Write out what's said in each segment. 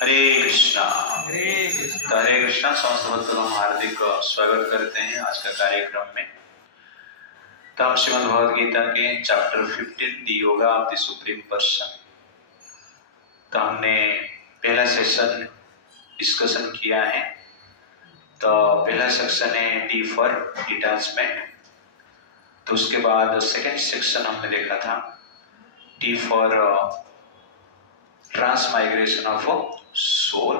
हरे कृष्णा। हरे कृष्णा। हरे कृष्णा। समस्त भक्तों का हार्दिक स्वागत करते हैं आज का कार्यक्रम में। तो हम श्रीमद् भगवद गीता के chapter 15 the yoga of the supreme person. तो हमने पहला सेशन डिस्कशन किया है। तो पहला सेक्शन है डी फॉर डिटैचमेंट। तो उसके बाद सेकेंड सेक्शन हमने देखा था T for transmigration of soul.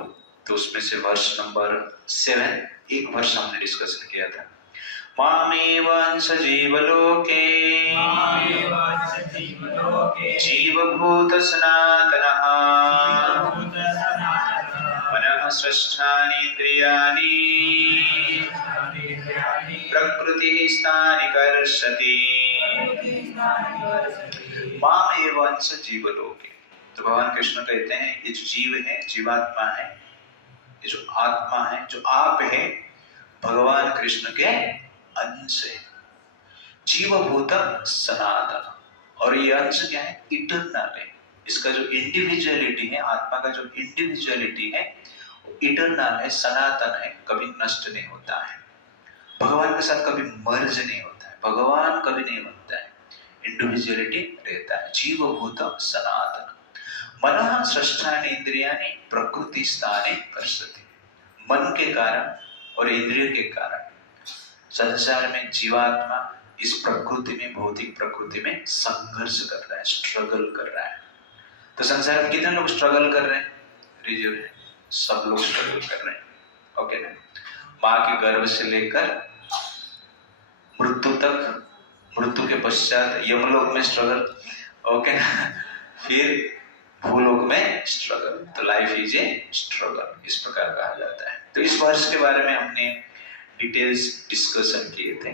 तो उसमें से वर्ष नंबर 7 एक वर्ष हमने डिस्कशन किया था। मामेवांश जीवलोके जीवभूत सनातनः मनः स्रष्टानीन्द्रियाणि प्रकृतिः स्थानि कर्षति। मामेवांश जीवलोके। तो भगवान कृष्ण कहते हैं ये जो जीव है, जीवात्मा है, ये जो आत्मा है, जो आप है, भगवान कृष्ण के अंश है। जीवभूत सनातन। और ये अंश क्या है? इटर्नल है। इसका जो इंडिविजुअलिटी है, आत्मा का जो इंडिविजुअलिटी है वो इटर्नल है, सनातन है, कभी नष्ट नहीं होता है। भगवान के साथ कभी मर्ज नहीं होता है, भगवान कभी नहीं बनता है, इंडिविजुअलिटी रहता है। जीवभूत सनातन। मनः स्रष्टानि इंद्रियाणि प्रकृति स्थाने कर्षति। मन के कारण और इंद्रिय के कारण संसार में जीवात्मा इस प्रकृति में, भौतिक प्रकृति में संघर्ष कर रहा है, स्ट्रगल कर रहा है। तो संसार में कितने लोग स्ट्रगल कर रहे हैं? रिजर्व है, सब लोग स्ट्रगल कर रहे हैं। ओके ना? माँ के गर्भ से लेकर मृत्यु तक, मृत्यु के पश्चात यमलोक में स्ट्रगल, ओके ना, फिर भूलोक में स्ट्रगल। तो लाइफ इज ए स्ट्रगल, इस प्रकार कहा जाता है। तो इस वर्ष के बारे में हमने डिटेल्स डिस्कशन किए थे।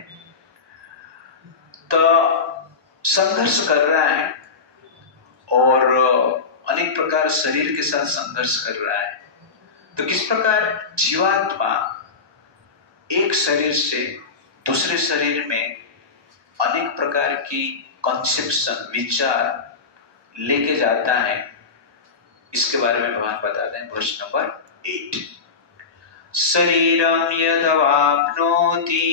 तो संघर्ष कर रहा है और अनेक प्रकार शरीर के साथ संघर्ष कर रहा है। तो किस प्रकार जीवात्मा एक शरीर से दूसरे शरीर में अनेक प्रकार की कॉन्सेप्शन, विचार लेके जाता है, इसके बारे में भगवान बताते हैं वर्ष नंबर 8। शरीरम यदवाप्नोति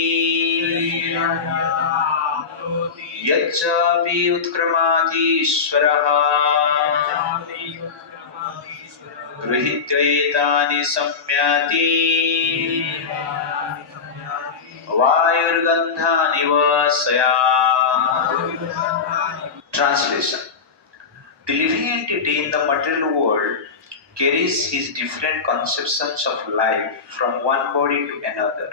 यच्चापि उत्क्रमातीश्वरः गृहीत्वैतानि संयाति वायुर्गन्धानि वासयात्। Translation: The living entity in the material world carries his different conceptions of life from one body to another,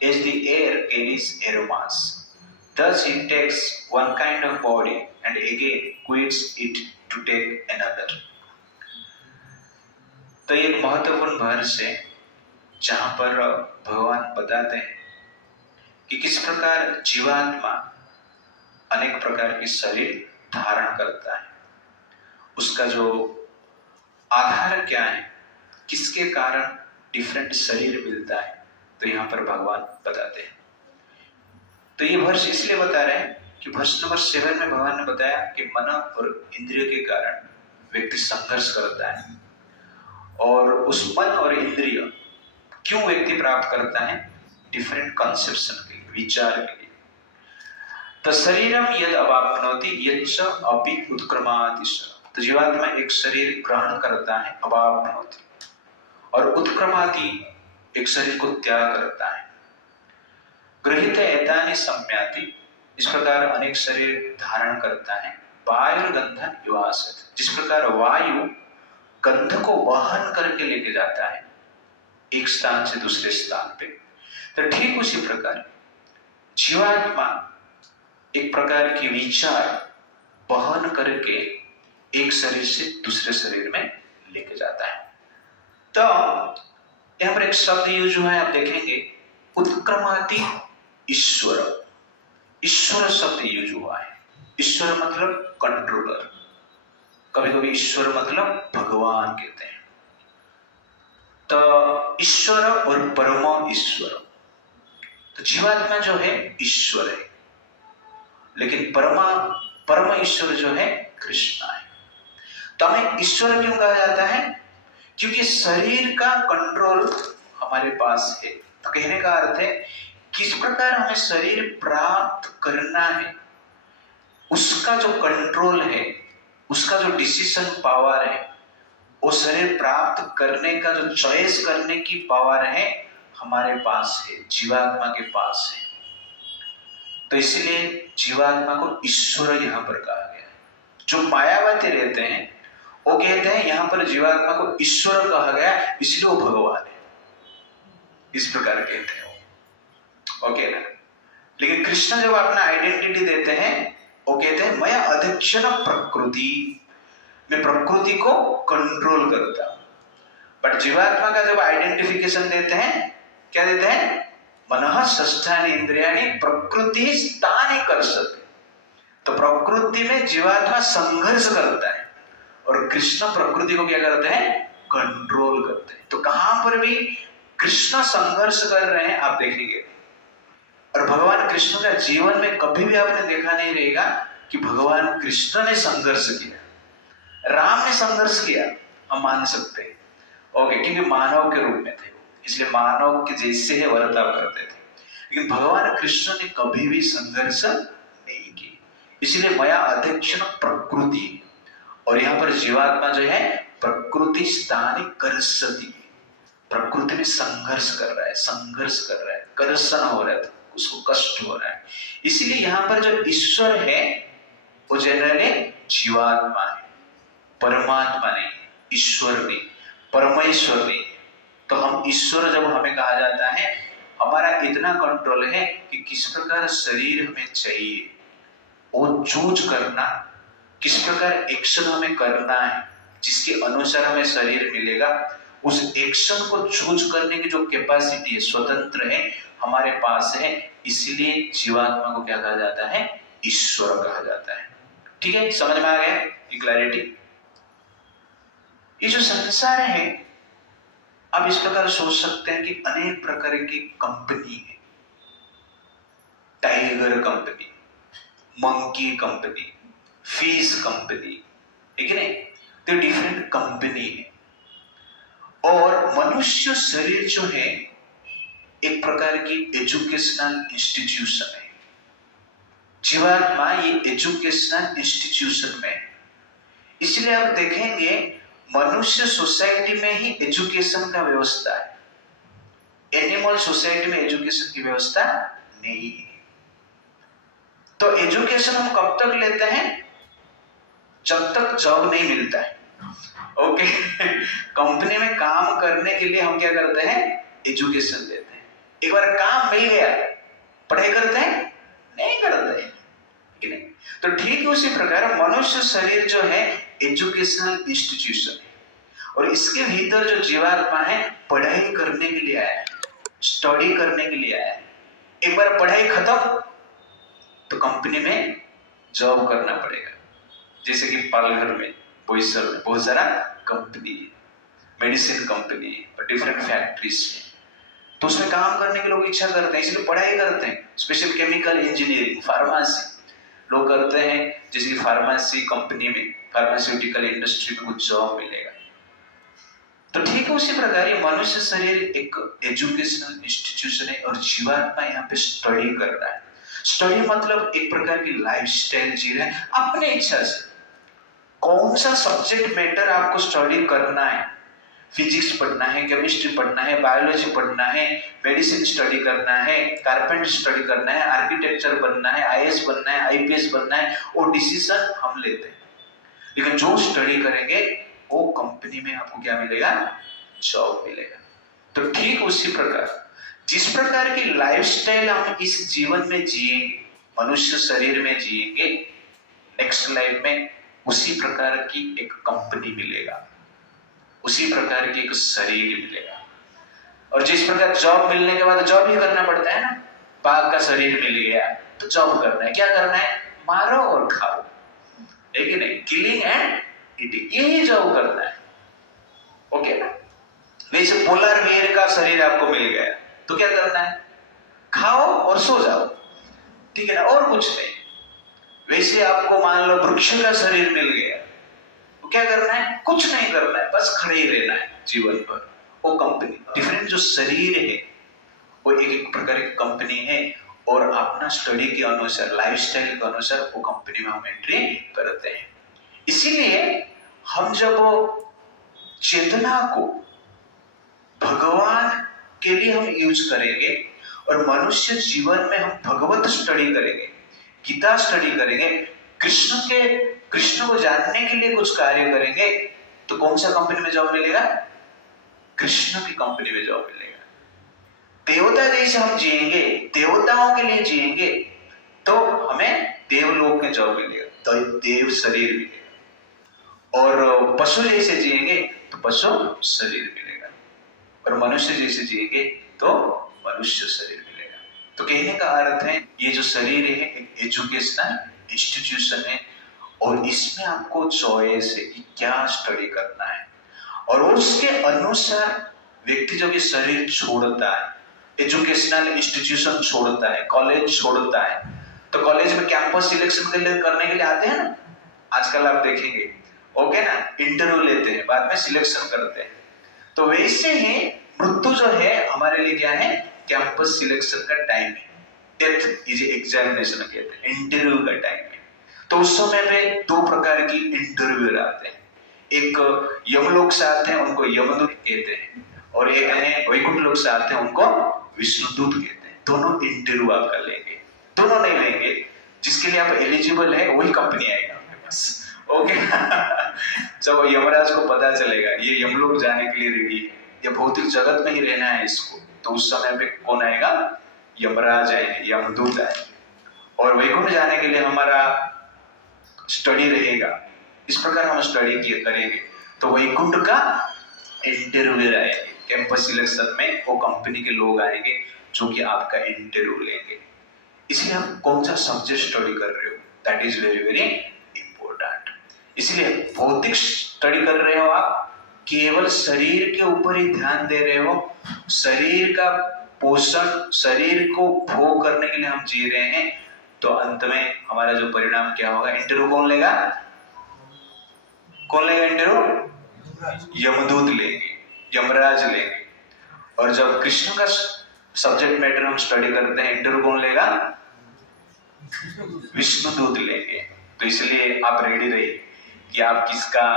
as the air carries aromas. Thus he takes one kind of body and again quits it to take another. तो ये एक महत्वपूर्ण वर्ष है जहां पर भगवान बताते हैं कि किस प्रकार जीवात्मा अनेक प्रकार की शरीर धारण करता है, उसका जो आधार क्या है, किसके कारण डिफरेंट शरीर मिलता है। तो यहाँ पर भगवान बताते हैं। तो ये वर्ष इसलिए बता रहे हैं कि वर्ष नंबर 7 में भगवान ने बताया कि मन और इंद्रिय के कारण व्यक्ति संघर्ष करता है, और उस मन और इंद्रिय क्यों व्यक्ति प्राप्त करता है? डिफरेंट कॉन्सेप्शन के लिए, विचार के लिए। तो शरीरम यद अवाप्नोति यच्च अपि उत्क्रमातीश्वर। तो जीवात्मा एक शरीर ग्रहण करता है, अवाप्नोति, और उत्क्रमाति एक शरीर को त्याग करता है। गृहीत एतानि संयाति, इस प्रकार अनेक शरीर धारण करता है। वायुर्गन्धं युवासत, जिस प्रकार वायु गंध को वहन करके लेके जाता है एक स्थान से दूसरे स्थान पे, तो ठीक उसी प्रकार जीवात्मा एक प्रकार की विचार वहन करके एक शरीर से दूसरे शरीर में लेके जाता है। तो यहाँ पर एक शब्द यूज हुआ है, आप देखेंगे, उत्क्रमाति ईश्वर। ईश्वर शब्द यूज हुआ है। ईश्वर मतलब कंट्रोलर, कभी कभी ईश्वर मतलब भगवान कहते हैं। तो ईश्वर और परम ईश्वर, तो जीवात्मा जो है ईश्वर है, लेकिन परम ईश्वर जो है कृष्ण है। तो हमें ईश्वर क्यों कहा जाता है? क्योंकि शरीर का कंट्रोल हमारे पास है। तो कहने का अर्थ है किस प्रकार हमें शरीर प्राप्त करना है, उसका जो कंट्रोल है, उसका जो डिसीजन पावर है, वो शरीर प्राप्त करने का जो चॉइस करने की पावर है हमारे पास है, जीवात्मा के पास है। तो इसलिए जीवात्मा को ईश्वर यहां पर कहा गया है। जो मायावादी रहते हैं वो कहते हैं यहां पर जीवात्मा को ईश्वर कहा गया इसलिए वो भगवान है, इस प्रकार कहते हैं वो। ओके ना। लेकिन कृष्ण जब अपना आइडेंटिटी देते हैं वो कहते हैं मैं अध्यक्षण प्रकृति, मैं प्रकृति को कंट्रोल करता हूं। बट जीवात्मा का जब आइडेंटिफिकेशन देते हैं क्या देते हैं, मनः षष्ठानि इंद्रियाणि प्रकृति स्थानि कर्षति। तो प्रकृति में जीवात्मा संघर्ष करता है और कृष्ण प्रकृति को क्या करते हैं, कंट्रोल करते हैं। तो कहां पर भी कृष्ण संघर्ष कर रहे हैं आप देखेंगे। और भगवान कृष्ण का जीवन में कभी भी आपने देखा नहीं रहेगा कि भगवान कृष्ण ने संघर्ष किया। राम ने संघर्ष किया हम मान सकते हैं, ओके, क्योंकि मानव के रूप में थे इसलिए मानव के जैसे ही वर्ताव करते थे। लेकिन भगवान कृष्ण ने कभी भी संघर्ष नहीं की, इसलिए मया अध्यक्षण प्रकृति। और यहाँ पर जीवात्मा जो है प्रकृति स्थानि कर्षति, प्रकृति में संघर्ष कर रहा है, संघर्ष कर रहा है, कर्षण हो रहा है, उसको कष्ट हो रहा है। इसीलिए यहाँ पर जो ईश्वर है वो जनरली जीवात्मा है, परमात्मा नहीं, ईश्वर नहीं, परमेश्वर नहीं। तो हम ईश्वर जब हमें कहा जाता है हमारा इतना कंट्रोल है कि किस प्रकार शरीर हमें चाहिए वो चूज करना, किस प्रकार एक्शन हमें करना है जिसके अनुसार हमें शरीर मिलेगा, उस एक्शन को चूज करने की जो कैपेसिटी है, स्वतंत्र है, हमारे पास है। इसलिए जीवात्मा को क्या कहा जाता है, ईश्वर कहा जाता है। ठीक है, समझ में आ गया ये क्लैरिटी। ये जो संसार है आप इस प्रकार सोच सकते हैं कि अनेक प्रकार की कंपनी है, tiger company, monkey company, fish company, ठीक है नहीं, तो डिफरेंट कंपनी है। और मनुष्य शरीर जो है एक प्रकार की एजुकेशनल इंस्टीट्यूशन है। जीवात्मा ये एजुकेशनल इंस्टीट्यूशन में, इसलिए आप देखेंगे मनुष्य सोसाइटी में ही एजुकेशन का व्यवस्था है, एनिमल सोसाइटी में एजुकेशन की व्यवस्था नहीं है। तो एजुकेशन हम कब तक लेते हैं, जब तक जॉब नहीं मिलता है। ओके कंपनी में काम करने के लिए हम क्या करते हैं, एजुकेशन लेते हैं। एक बार काम मिल गया पढ़ाई करते हैं, नहीं करते हैं कि नहीं। तो ठीक उसी प्रकार मनुष्य शरीर जो है एजुकेशनल इंस्टीट्यूशन है और इसके भीतर जो जीवात्मा है पढ़ाई करने के लिए आया है, स्टडी करने के लिए आया है। एक बार पढ़ाई खत्म तो कंपनी में जॉब करना पड़ेगा। जैसे कि पालघर में, बोईसर में बहुत सारा कंपनी है, मेडिसिन कंपनी है, डिफरेंट फैक्ट्रीज है, तो उसमें काम करने के लोग इच्छा करते हैं, इसलिए पढ़ाई करते हैं। स्पेशल केमिकल इंजीनियरिंग, फार्मेसी लोग करते हैं, जैसे कि फार्मेसी कंपनी में, फार्मास्यूटिकल इंडस्ट्री में कुछ जॉब मिलेगा। तो ठीक है उसी प्रकार ये मनुष्य शरीर एक एजुकेशनल इंस्टीट्यूशन है और जीवात्मा यहाँ पे स्टडी कर रहा है। स्टडी मतलब एक प्रकार की लाइफस्टाइल जी रहा है अपने इच्छा से। कौन सा सब्जेक्ट मैटर आपको स्टडी करना है, फिजिक्स पढ़ना है, केमिस्ट्री पढ़ना है, बायोलॉजी पढ़ना है, मेडिसिन स्टडी करना है, कारपेंटर स्टडी करना है, आर्किटेक्चर बनना है, आईएएस बनना है, आईपीएस बनना है, वो डिसीजन हम लेते हैं। लेकिन जो स्टडी करेंगे वो कंपनी में आपको क्या मिलेगा, जॉब मिलेगा। तो ठीक उसी प्रकार जिस प्रकार की लाइफस्टाइल हम इस जीवन में जिएंगे, मनुष्य शरीर में जिएंगे, नेक्स्ट लाइफ में उसी प्रकार की एक कंपनी मिलेगा, उसी प्रकार की एक शरीर मिलेगा। और जिस प्रकार जॉब मिलने के बाद जॉब ही करना पड़ता है ना, बाघ का शरीर मिल गया तो जॉब करना है, क्या करना है, मारो और खाओ, लेकिन नहीं, किलिंग एंड ईटिंग, यही जॉब करना है। ओके ना। वैसे पोलर बेयर का शरीर आपको मिल गया तो क्या करना है, खाओ और सो जाओ, ठीक है ना, और कुछ नहीं। वैसे आपको मान लो वृक्ष का शरीर मिल गया तो क्या करना है, कुछ नहीं करना है, बस खड़े ही रहना है, जीवन भर। वो कंपनी डिफरेंट जो शरीर है वो एक एक प्रकार की कंपनी है और अपना स्टडी के अनुसार लाइफस्टाइल के अनुसार वो कंपनी में हम एंट्री करते हैं। इसीलिए हम जब चेतना को भगवान के लिए हम यूज करेंगे और मनुष्य जीवन में हम भगवत स्टडी करेंगे, गीता स्टडी करेंगे, कृष्ण को जानने के लिए कुछ कार्य करेंगे, तो कौन सा कंपनी में जॉब मिलेगा? कृष्ण की कंपनी में जॉब मिलेगा। देवता जैसे हम जिएंगे, देवताओं के लिए जिएंगे, तो हमें देवलोक में जॉब मिलेगा, तो देव शरीर मिलेगा। और पशु जैसे जिएंगे तो पशु शरीर मिलेगा, और मनुष्य जैसे जिएंगे तो मनुष्य शरीर मिलेगा। तो कहने का अर्थ है ये जो शरीर है एक एजुकेशनल इंस्टीट्यूशन है और इसमें आपको चॉइस है कि क्या स्टडी करना है, और उसके अनुसार व्यक्ति जो कि शरीर छोड़ता है, एजुकेशनल इंस्टीट्यूशन छोड़ता है, कॉलेज छोड़ता है, तो कॉलेज में कैंपस सिलेक्शन करने के लिए आते हैं ना, आजकल आप देखेंगे, ओके ना, इंटरव्यू लेते हैं, बाद में सिलेक्शन करते हैं। तो वैसे ही मृत्यु जो है हमारे लिए क्या है? कैंपस सिलेक्शन का टाइम है, डेथ इज एग्जामिनेशन कहते हैं, इंटरव्यू का टाइम है। तो उस समय पे दो प्रकार की इंटरव्यूअर आते हैं, एक यमलोक से आते हैं, उनको यमदूत कहते हैं, और एक है वैकुंठ लोक से आते हैं, उनको विष्णुदूत कहते हैं। दोनों इंटरव्यू आप कर लेंगे, दोनों नहीं लेंगे, जिसके लिए आप एलिजिबल है वही कंपनी आएगा आपके पास, ओके। जब यमराज को पता चलेगा ये यमलोक जाने के लिए रेडी है, ये भौतिक जगत में ही रहना है इसको, तो उस समय पे कौन आएगा? यमराज आएंगे, यमदूत आएंगे। और वैकुंठ जाने के लिए हमारा स्टडी रहेगा, इस प्रकार हम स्टडी करेंगे, तो वैकुंठ का इंटरव्यू आएंगे, कैंपस सिलेक्शन में वो कंपनी के लोग आएंगे जो कि आपका इंटरव्यू लेंगे। इसलिए आप कौन सा सब्जेक्ट स्टडी कर रहे हो, that is very very important. इसलिए भौतिक स्टडी कर रहे हो आप, केवल शरीर के ऊपर ही ध्यान दे रहे हो, शरीर का पोषण, शरीर को भोग करने के लिए हम जी रहे हैं, तो अंत में हमारा जो परिणाम क्या होगा? इंटरव्यू कौन लेगा? कौन लेगा इंटरव्यू? यमदूत लेंगे, यमराज लेंगे। और जब कृष्ण का सब्जेक्ट मैटर हम स्टडी करते हैं, इंटरव्यू कौन लेगा? विष्णुदूत लेंगे। तो इसलिए आप रेडी रहिए कि आप किसका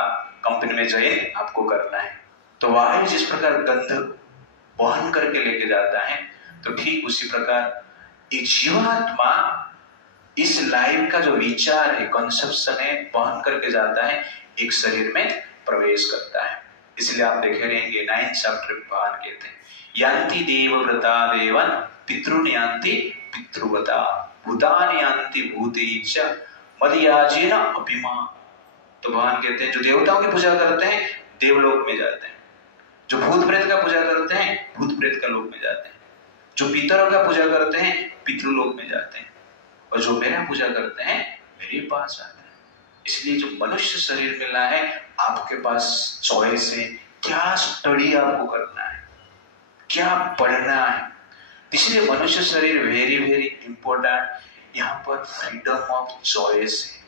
कंपनी में ज्वाइन आपको करना है। तो वायु जिस प्रकार गंध वहन करके लेके जाता है, तो ठीक उसी प्रकार एक जीवात्मा इस लाइफ का जो विचार है, कंसेप्शन है, वहन करके जाता है, एक शरीर में प्रवेश करता है। इसलिए आप देखे रहेंगे 9th चैप्टर में भगवान कहते हैं, यान्ति देवव्रता देवन पितृन यान्ति पितृव्रता भूतानि यान्ति भूतैश्च मदयाजेन अभिमा। तो भगवान कहते हैं जो देवताओं की पूजा करते हैं देवलोक में जाते हैं, जो भूत प्रेत का पूजा करते हैं भूत प्रेत का लोक में जाते हैं, जो पितरों का पूजा करते हैं पितृलोक में जाते हैं, और जो मेरा पूजा करते हैं मेरे पास आते हैं। इसलिए जो मनुष्य शरीर मिला है, आपके पास चॉइस है, क्या स्टडी आपको करना है, क्या पढ़ना है। इसलिए मनुष्य शरीर वेरी वेरी इंपॉर्टेंट। यहाँ पर फ्रीडम ऑफ चॉइस है,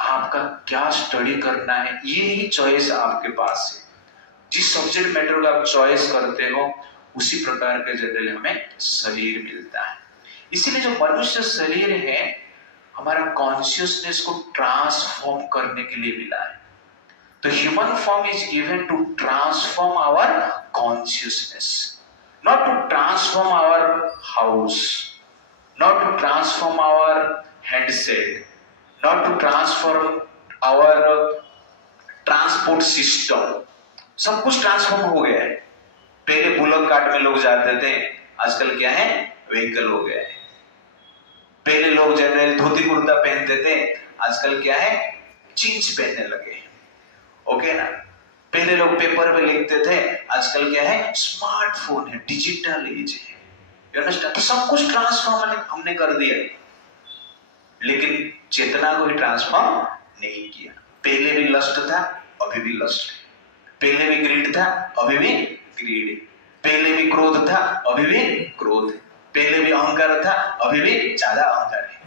आपका क्या स्टडी करना है, ये ही चॉइस आपके पास है। जिस सब्जेक्ट मैटर का आप चॉइस करते हो उसी प्रकार के जनरल हमें शरीर मिलता है। इसीलिए जो मनुष्य शरीर है हमारा कॉन्शियसनेस को ट्रांसफॉर्म करने के लिए मिला है। तो human form is given to transform our consciousness, not to transform our house, not to transform our handset, not to transform our transport system. सब कुछ ट्रांसफॉर्म हो गया है। पहले बुलक कार्ट में लोग जाते थे, आजकल क्या है? व्हीकल हो गया है। पहले लोग जनरल धोती कुर्ता पहनते थे, आजकल क्या है? जींस पहनने लगे, ओके ना। पहले लोग पेपर पे लिखते थे, आजकल क्या है? स्मार्टफोन है, डिजिटल एज है, यू अंडरस्टैंड। तो सब कुछ ट्रांसफॉर्म हमने कर दिया, लेकिन चेतना को भी ट्रांसफॉर्म नहीं किया। पहले भी लस्ट था, अभी भी लस्ट है। पहले भी ग्रीड था, अभी भी ग्रीड है। पहले भी क्रोध था, अभी भी क्रोध है। पहले भी अहंकार था, अभी भी ज्यादा अहंकार है।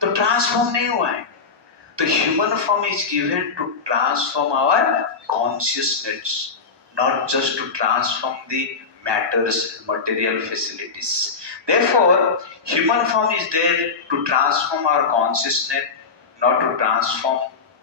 तो ट्रांसफॉर्म नहीं हुआ है। तो human form is given to transform our consciousness, not just to transform the matters, material facilities. Therefore, human form is there to transform our consciousness, not to transform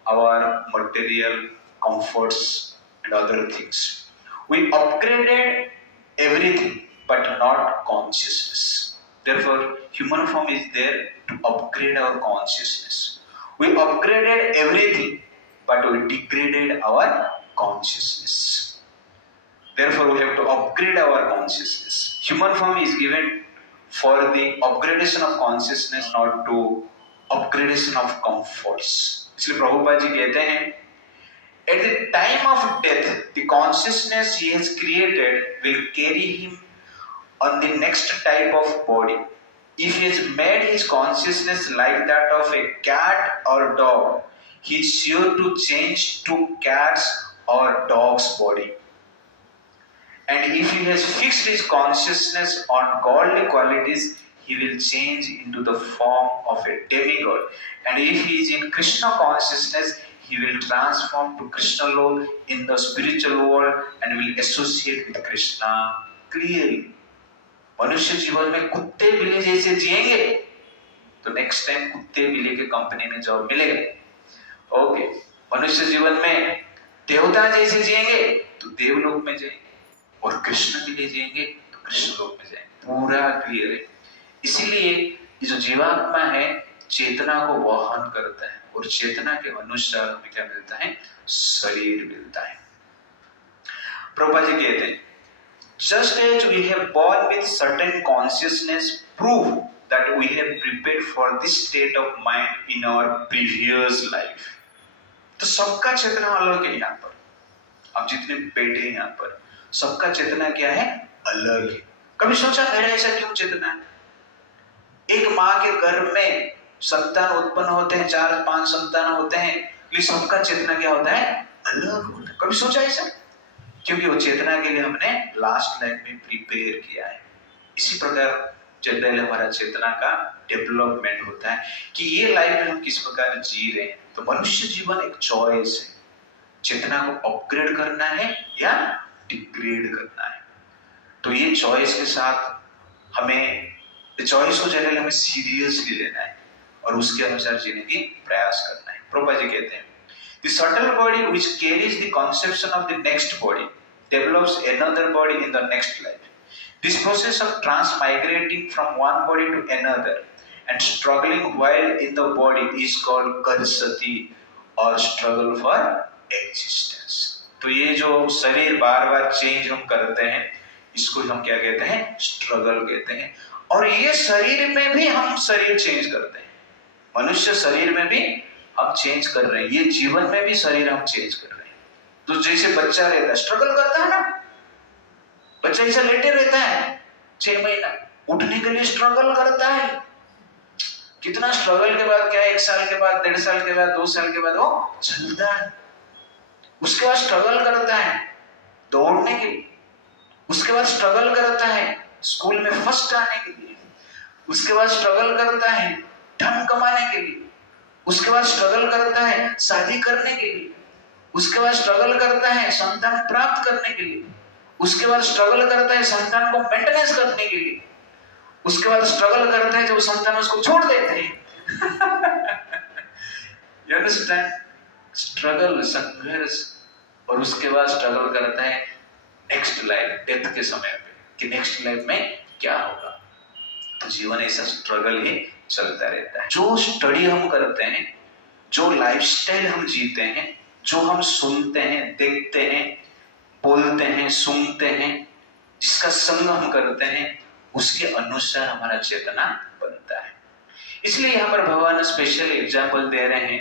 our material comforts and other things. We upgraded everything, but not consciousness. Therefore, human form is there to upgrade our consciousness. We upgraded everything, but we degraded our consciousness. Therefore, we have to upgrade our consciousness. Human form is given for the upgradation of consciousness, not to upgradation of comforts. इसलिए प्रभुपाद जी कहते हैं, at the time of death, the consciousness he has created will carry him on the next type of body. If he has made his consciousness like that of a cat or dog, he is sure to change to cat's or dog's body. And if he has fixed his consciousness on godly qualities, he will change into the form of a demigod. And if he is in Krishna consciousness, he will transform to Krishna Lord in the spiritual world and will associate with Krishna clearly. मनुष्य जीवन में कुत्ते बिल्ली जैसे जिएंगे तो next time कुत्ते बिल्ली के कंपनी में जॉब मिलेगा। ओके, मनुष्य जीवन में देवता जैसे जिएंगे तो देवलोक में जाएंगे और कृष्ण के लिए जिएंगे तो कृष्ण लोक में जाएंगे। पूरा क्लियर है। इसीलिए ये जो जीवात्मा है चेतना को वहन करता है और चेतना के अनुसार हमें क्या मिलता है? शरीर मिलता है। प्रभुपाद जी कहते हैं, just as we have born with certain consciousness, prove that we have prepared for this state of mind in our previous life. तो सबका चेतना अलग है। यहाँ पर आप जितने बैठे हैं यहाँ पर सबका चेतना क्या है? अलग है। कभी सोचा मेरा ऐसा क्यों चेतना है? एक माँ के गर्भ में संतान उत्पन्न होते हैं, 4-5 संतान होते हैं, लेकिन सबका चेतना क्या होता है? अलग होता है। कभी सोचा ऐसा? क्योंकि वो चेतना के लिए हमने लास्ट लाइफ में प्रिपेयर किया है। इसी प्रकार जनरल हमारा चेतना का डेवलपमेंट होता है कि ये लाइफ में हम किस प्रकार जी रहे हैं। तो मनुष्य जीवन एक चॉइस है, चेतना को अपग्रेड करना है या डिग्रेड करना है। तो ये चॉइस के साथ हमें चॉइस को जनरल हमें सीरियसली लेना है और उसके अनुसार जीने की प्रयास करना है। प्रभुपाद जी कहते हैं, the subtle body which carries the conception of the next body develops another body in the next life. This process of transmigrating from one body to another and struggling while in the body is called karsati or struggle for existence. तो ये जो शरीर बार-बार change हम करते हैं इसको हम क्या कहते हैं? स्ट्रगल कहते हैं। और ये शरीर में भी हम शरीर चेंज करते हैं। मनुष्य शरीर में भी हम चेंज कर रहे हैं, ये जीवन में भी शरीर हम चेंज कर रहे हैं। तो जैसे बच्चा रहता है, स्ट्रगल करता है ना, बच्चा ऐसा लेटे रहता है 6 महीना, उठने के लिए स्ट्रगल करता है। कितना स्ट्रगल के बाद क्या 1 साल के बाद, 1.5 साल के बाद, 2 साल के बाद वो चलता है। उसके बाद स्ट्रगल करता है दौड़ने के लिए, उसके बाद स्ट्रगल करता है स्कूल में फर्स्ट आने के लिए, उसके बाद स्ट्रगल करता है धन कमाने के लिए, उसके बाद स्ट्रगल करता है शादी करने के लिए, उसके बाद स्ट्रगल करता है संतान प्राप्त करने के लिए, उसके बाद स्ट्रगल करता है संतान को मेंटेनेंस करने के लिए, उसके बाद स्ट्रगल करता है जब संतान उसको छोड़ देते हैं। You understand? स्ट्रगल, संघर्ष, और उसके बाद स्ट्रगल करता है नेक्स्ट लाइफ, डेथ के समय पे कि नेक्स्ट लाइफ में क्या होगा। तो जीवन ऐसा स्ट्रगल ही चलता रहता है। जो स्टडी हम करते हैं, जो लाइफस्टाइल हम जीते हैं, जो हम सुनते हैं, देखते हैं, बोलते हैं, सुनते हैं, जिसका संग हम करते हैं, उसके अनुसार हमारा चेतना बनता है। इसलिए यहाँ पर भगवान स्पेशल एग्जाम्पल दे रहे हैं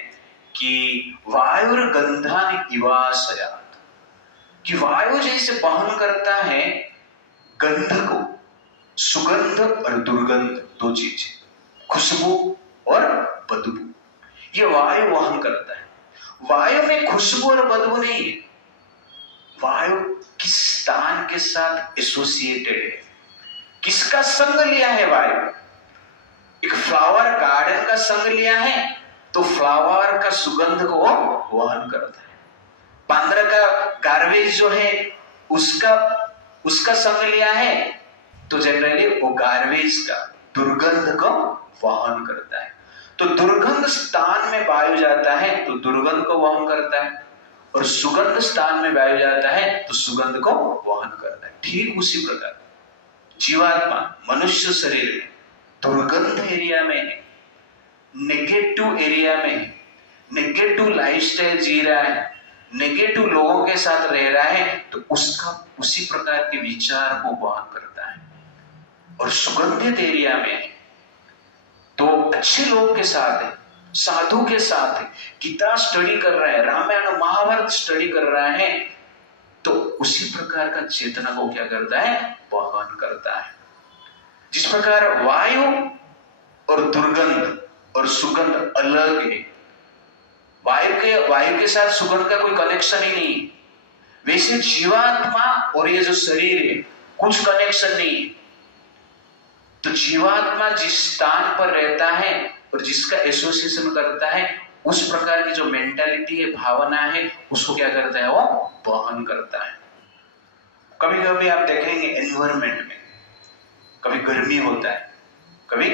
कि वायुर्गंधानि इवासयात्, कि वायु जैसे वहन करता है गंध को, सुगंध और दुर्गंध, 2 चीज, खुशबू और बदबू, ये वायु वहन करता है। वायु में खुशबू और बदबू नहीं है। वायु किस स्थान के साथ एसोसिएटेड है, किसका संग लिया है वायु? एक फ्लावर गार्डन का संग लिया है तो फ्लावर का सुगंध को वहन करता है। बांद्रा का गार्बेज जो है उसका संग लिया है तो जनरली वो गार्बेज का दुर्गंध को वहन करता है। तो दुर्गंध स्थान में वायु जाता है तो दुर्गंध को वहन करता है, और सुगंध स्थान में वायु जाता है तो सुगंध को वहन करता है। ठीक उसी प्रकार जीवात्मा मनुष्य शरीर में दुर्गंध एरिया में है, नेगेटिव एरिया में है, नेगेटिव लाइफस्टाइल जी रहा है, नेगेटिव लोगों के साथ रह रहा है, तो उसका उसी प्रकार के विचार को वहन करता है। और सुगंधित एरिया में है तो अच्छे लोग के साथ है, साधु के साथ है, गीता स्टडी कर रहा है, रामायण महाभारत स्टडी कर रहा है, तो उसी प्रकार का चेतना को क्या करता है, वहन करता है। जिस प्रकार वायु और दुर्गंध और सुगंध अलग है, वायु के साथ सुगंध का कोई कनेक्शन ही नहीं, वैसे जीवात्मा और ये जो शरीर है कुछ कनेक्शन नहीं है। तो जीवात्मा जिस स्थान पर रहता है और जिसका एसोसिएशन करता है उस प्रकार की जो मेंटालिटी है, भावना है, उसको क्या करता है, वो वहन करता है। कभी कभी आप देखेंगे एनवायरमेंट में कभी गर्मी होता है, कभी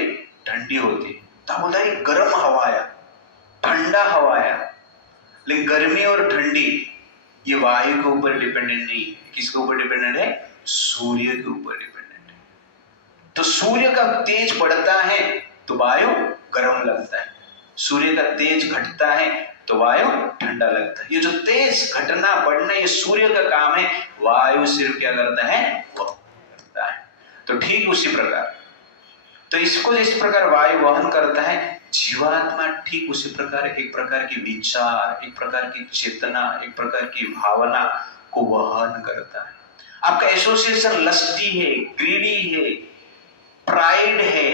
ठंडी होती है, तो बोलता है गर्म हवा आया, ठंडा हवा आया। लेकिन गर्मी और ठंडी ये वायु के ऊपर डिपेंडेंट नहीं है। किसके ऊपर डिपेंडेंट है, सूर्य के ऊपर डिपेंडेंट है। तो सूर्य का तेज बढ़ता है तो वायु गर्म लगता है, सूर्य का तेज घटता है तो वायु ठंडा लगता है। ये जो तेज घटना बढ़ना ये सूर्य का काम है, वायु सिर्फ क्या करता है, वह करता है। तो ठीक उसी प्रकार, तो इसको इस प्रकार वायु वहन करता है, जीवात्मा ठीक उसी प्रकार एक प्रकार की विचार, एक प्रकार की चेतना, एक प्रकार की भावना को वहन करता है। आपका एसोसिएशन लस्टी है, ग्रीडी है, प्राइड है,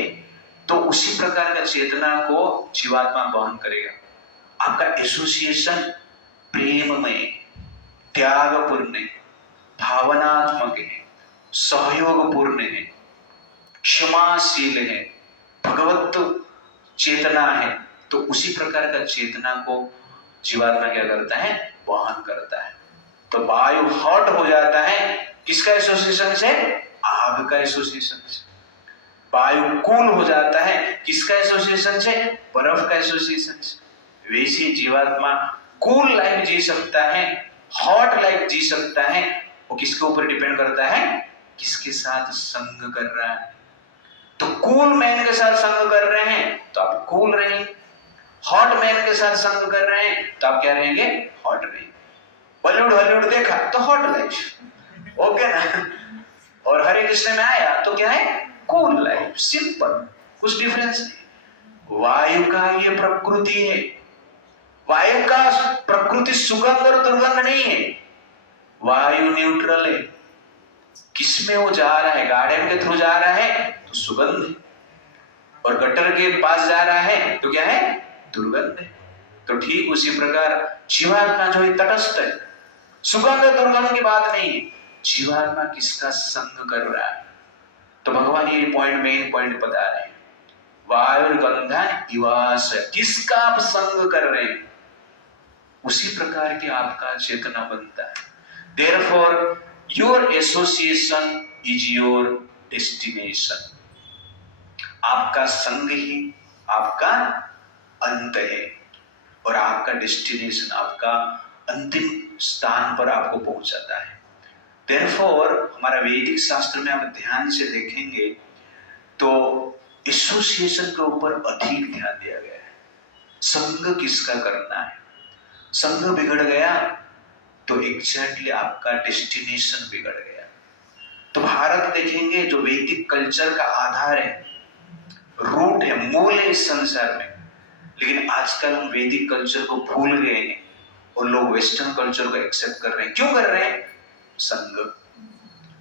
तो उसी प्रकार का चेतना को जीवात्मा वहन करेगा। आपका एसोसिएशन प्रेममय, त्यागपूर्ण है, भावनात्मक है, सहयोगपूर्ण है, क्षमाशील है, भगवत चेतना है, तो उसी प्रकार का चेतना को जीवात्मा क्या करता है, वहन करता है। तो वायु हॉट हो जाता है किसका एसोसिएशन से, आग का एसोसिएशन से। वायु कूल हो जाता है किसका एसोसिएशन से, बर्फ का एसोसिएशन से। वैसे जीवात्मा कूल लाइफ जी सकता है, हॉट लाइफ जी सकता है, वो किसके ऊपर डिपेंड करता है, किसके साथ संग कर रहा है। तो कूल मैन के साथ संग कर रहे हैं तो आप कूल रहेंगे, हॉट मैन के साथ संग कर रहे हैं तो आप क्या रहेंगे, हॉट रहेंगे। बॉलीवुड देखा तो हॉट लाइफ, ओके ना, और हरे कृष्ण में आया तो क्या है, कूल लाइफ, सिंपल, कुछ डिफरेंस नहीं। वायु का ये प्रकृति है, वायु का प्रकृति सुगंध और दुर्गंध नहीं है, वायु न्यूट्रल है। किसमें वो जा रहा है, गार्डन के थ्रू जा रहा है तो सुगंध है, और गटर के पास जा रहा है तो क्या है, दुर्गंध है। तो ठीक उसी प्रकार जीवात्मा जो है तटस्थ है, सुगंध दुर्गंध की बात नहीं है, जीवात्मा किसका संग कर रहा है। तो भगवान ये पॉइंट, मेन पॉइंट बता रहे हैं, वायुर्गंधन इवास, किसका आप संग कर रहे हैं उसी प्रकार के आपका चेतना बनता है। Therefore your association is your destination. आपका संग ही आपका अंत है और आपका डेस्टिनेशन, आपका अंतिम स्थान पर आपको पहुंचाता है। देयरफॉर हमारा वैदिक शास्त्र में आप ध्यान से देखेंगे तो एसोसिएशन के ऊपर अधिक ध्यान दिया गया है। संग किसका करना है, संग बिगड़ गया तो एग्जैक्टली आपका डेस्टिनेशन बिगड़ गया। तो भारत देखेंगे जो वैदिक कल्चर का आधार है, रूट है, मूल है इस संसार में, लेकिन आजकल हम वैदिक कल्चर को भूल गए हैं और लोग वेस्टर्न कल्चर को एक्सेप्ट कर रहे हैं। क्यों कर रहे हैं, संग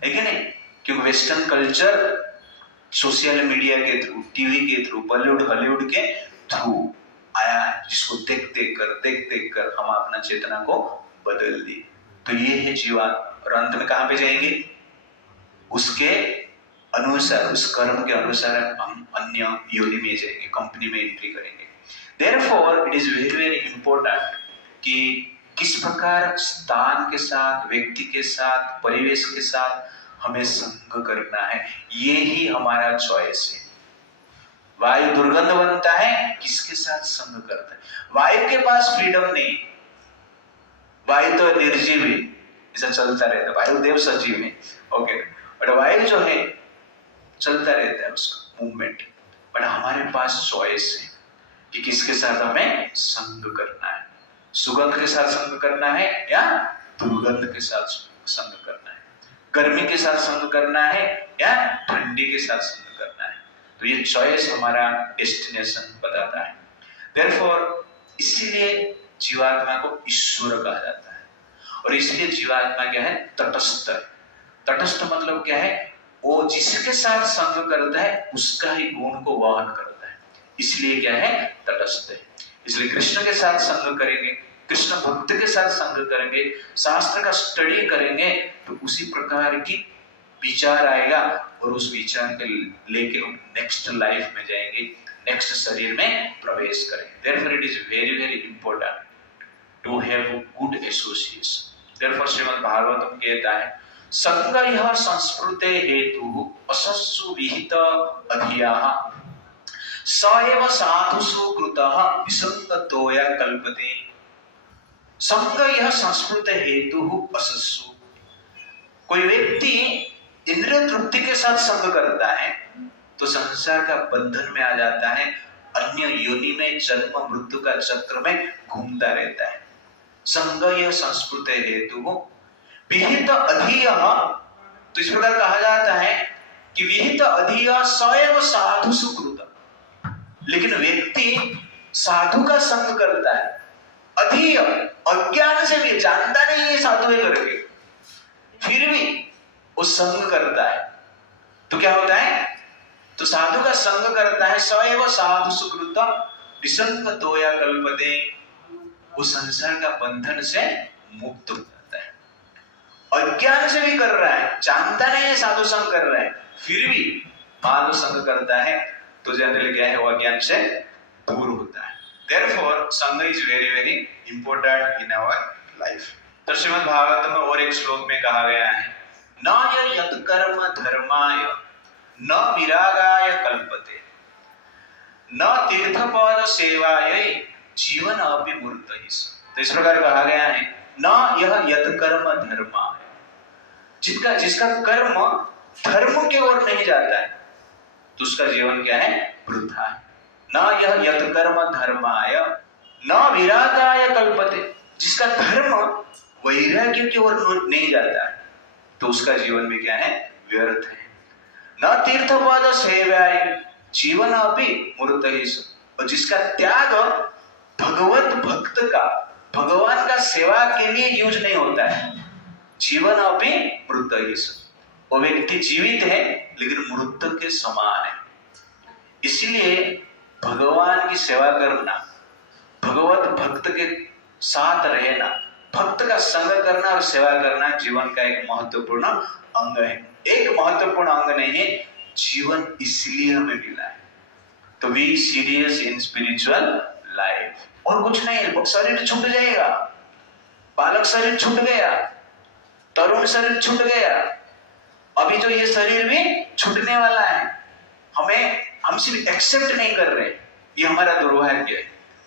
है कि नहीं, क्योंकि वेस्टर्न कल्चर सोशल मीडिया के थ्रू, टीवी के थ्रू, बॉलीवुड हॉलीवुड के थ्रू आया है, जिसको देख देख कर हम अपना चेतना को बदल दिए। तो ये है जीवन, और अंत में कहां पे जाएंगे, उसके अनुसार, उस कर्म के अनुसार हम अन्य योनि में जाएंगे, कंपनी में एंट्री करेंगे। Therefore, it is very very important कि किस प्रकार स्थान के साथ, व्यक्ति के साथ, परिवेश के साथ हमें संग करना है, ये ही हमारा चॉइस है। वायु दुर्गंध बनता है, किसके साथ संग करता है। वायु के पास फ्रीडम नहीं, वायु तो निर्जीव है, ऐसा चलता रहता है। वायु देव सजीव है, ओके, बट वायु जो है चलता रहता है उसका मूवमेंट। बट हमारे पास चॉइस है कि किसके साथ हमें संग करना है। सुगंध के साथ संग करना है या दुर्गंध के साथ संग करना है, गर्मी के साथ संग करना है या ठंडी के साथ संग करना है। तो ये चॉइस हमारा डेस्टिनेशन बताता है। देयरफॉर इसीलिए जीवात्मा को ईश्वर कहा जाता है, और इसलिए जीवात्मा क्या है, तटस्थ। तटस्थ मतलब क्या है, वो जिसके साथ संग करता है उसका ही गुण को वहन करता है, इसलिए क्या है, तटस्थ है। इसलिए कृष्ण के साथ संग करेंगे, कृष्ण भक्त के साथ संग करेंगे, शास्त्र का स्टडी करेंगे, तो उसी प्रकार की विचार आएगा, और उस विचार के लेके नेक्स्ट लाइफ में जाएंगे, नेक्स्ट शरीर में प्रवेश करेंगे। Therefore it is very very important to have good association. Therefore Shrimad Bhagavatam कहता है, संगयः संस्कृते हेतु असस्सु विहित अधियाः स एव साधुषु कृतः विसंगतोया कल्पते। संगयः संस्कृते हेतु असस्सु, कोई व्यक्ति इंद्रिय तृप्ति के साथ संग करता है तो संसार का बंधन में आ जाता है, अन्य योनि में जन्म मृत्यु का चक्र में घूमता रहता है। संगयः संस्कृते हेतु विहित अधियः, तो इस प्रकार कहा जाता है कि विहित अधियः स एव साधुषु कृतः, लेकिन व्यक्ति साधु का संग करता है, अधिय अज्ञान से भी, जानता नहीं है साधु है करके, फिर भी वो संग करता है, तो क्या होता है, तो साधु का संग करता है, स एव साधुषु कृतः विसंगतोया कल्पते, वो संसार का बंधन से मुक्त हो जाता है। अज्ञान से भी कर रहा है, जानता नहीं है साधु संग कर रहा है, फिर भी माधु संग करता है, तो जनरली क्या है, वो अज्ञान से दूर होता है। Therefore, संग is very very important in our life. तो श्रीमद् भागवत में और एक श्लोक में कहा गया है, न यत् कर्म धर्माय न विरागाय कल्पते न तीर्थपद सेवायै जीवन अपि मूर्तैः। तो इस प्रकार कहा गया है, न यह यत् कर्म धर्माय, जिसका कर्म धर्म के ओर नहीं जाता है तो उसका जीवन क्या है, वृथा है। न यह यत् कर्म धर्माय न विरागाय कल्पते, जिसका धर्म वैराग्य की ओर नहीं जाता है तो उसका जीवन भी क्या है, व्यर्थ है। न तीर्थपद सेवाय जीवन अपि मूर्तैः, और जिसका त्याग भगवत भक्त का, भगवान का सेवा के लिए यूज नहीं होता है, जीवन अपि मूर्तैः, वो व्यक्ति जीवित है लेकिन मृत के समान है। इसलिए भगवान की सेवा करना, भगवत भक्त के साथ रहना, भक्त का संग करना और सेवा करना जीवन का एक महत्वपूर्ण अंग है। एक महत्वपूर्ण अंग नहीं है, जीवन इसलिए हमें मिला है। तो be serious in spiritual life, और कुछ नहीं। शरीर छूट जाएगा, बालक शरीर छूट गया, तरुण शरीर छूट गया, अभी तो ये शरीर भी छूटने वाला है। हम सिर्फ एक्सेप्ट नहीं कर रहे, ये हमारा दुर्भाग्य है।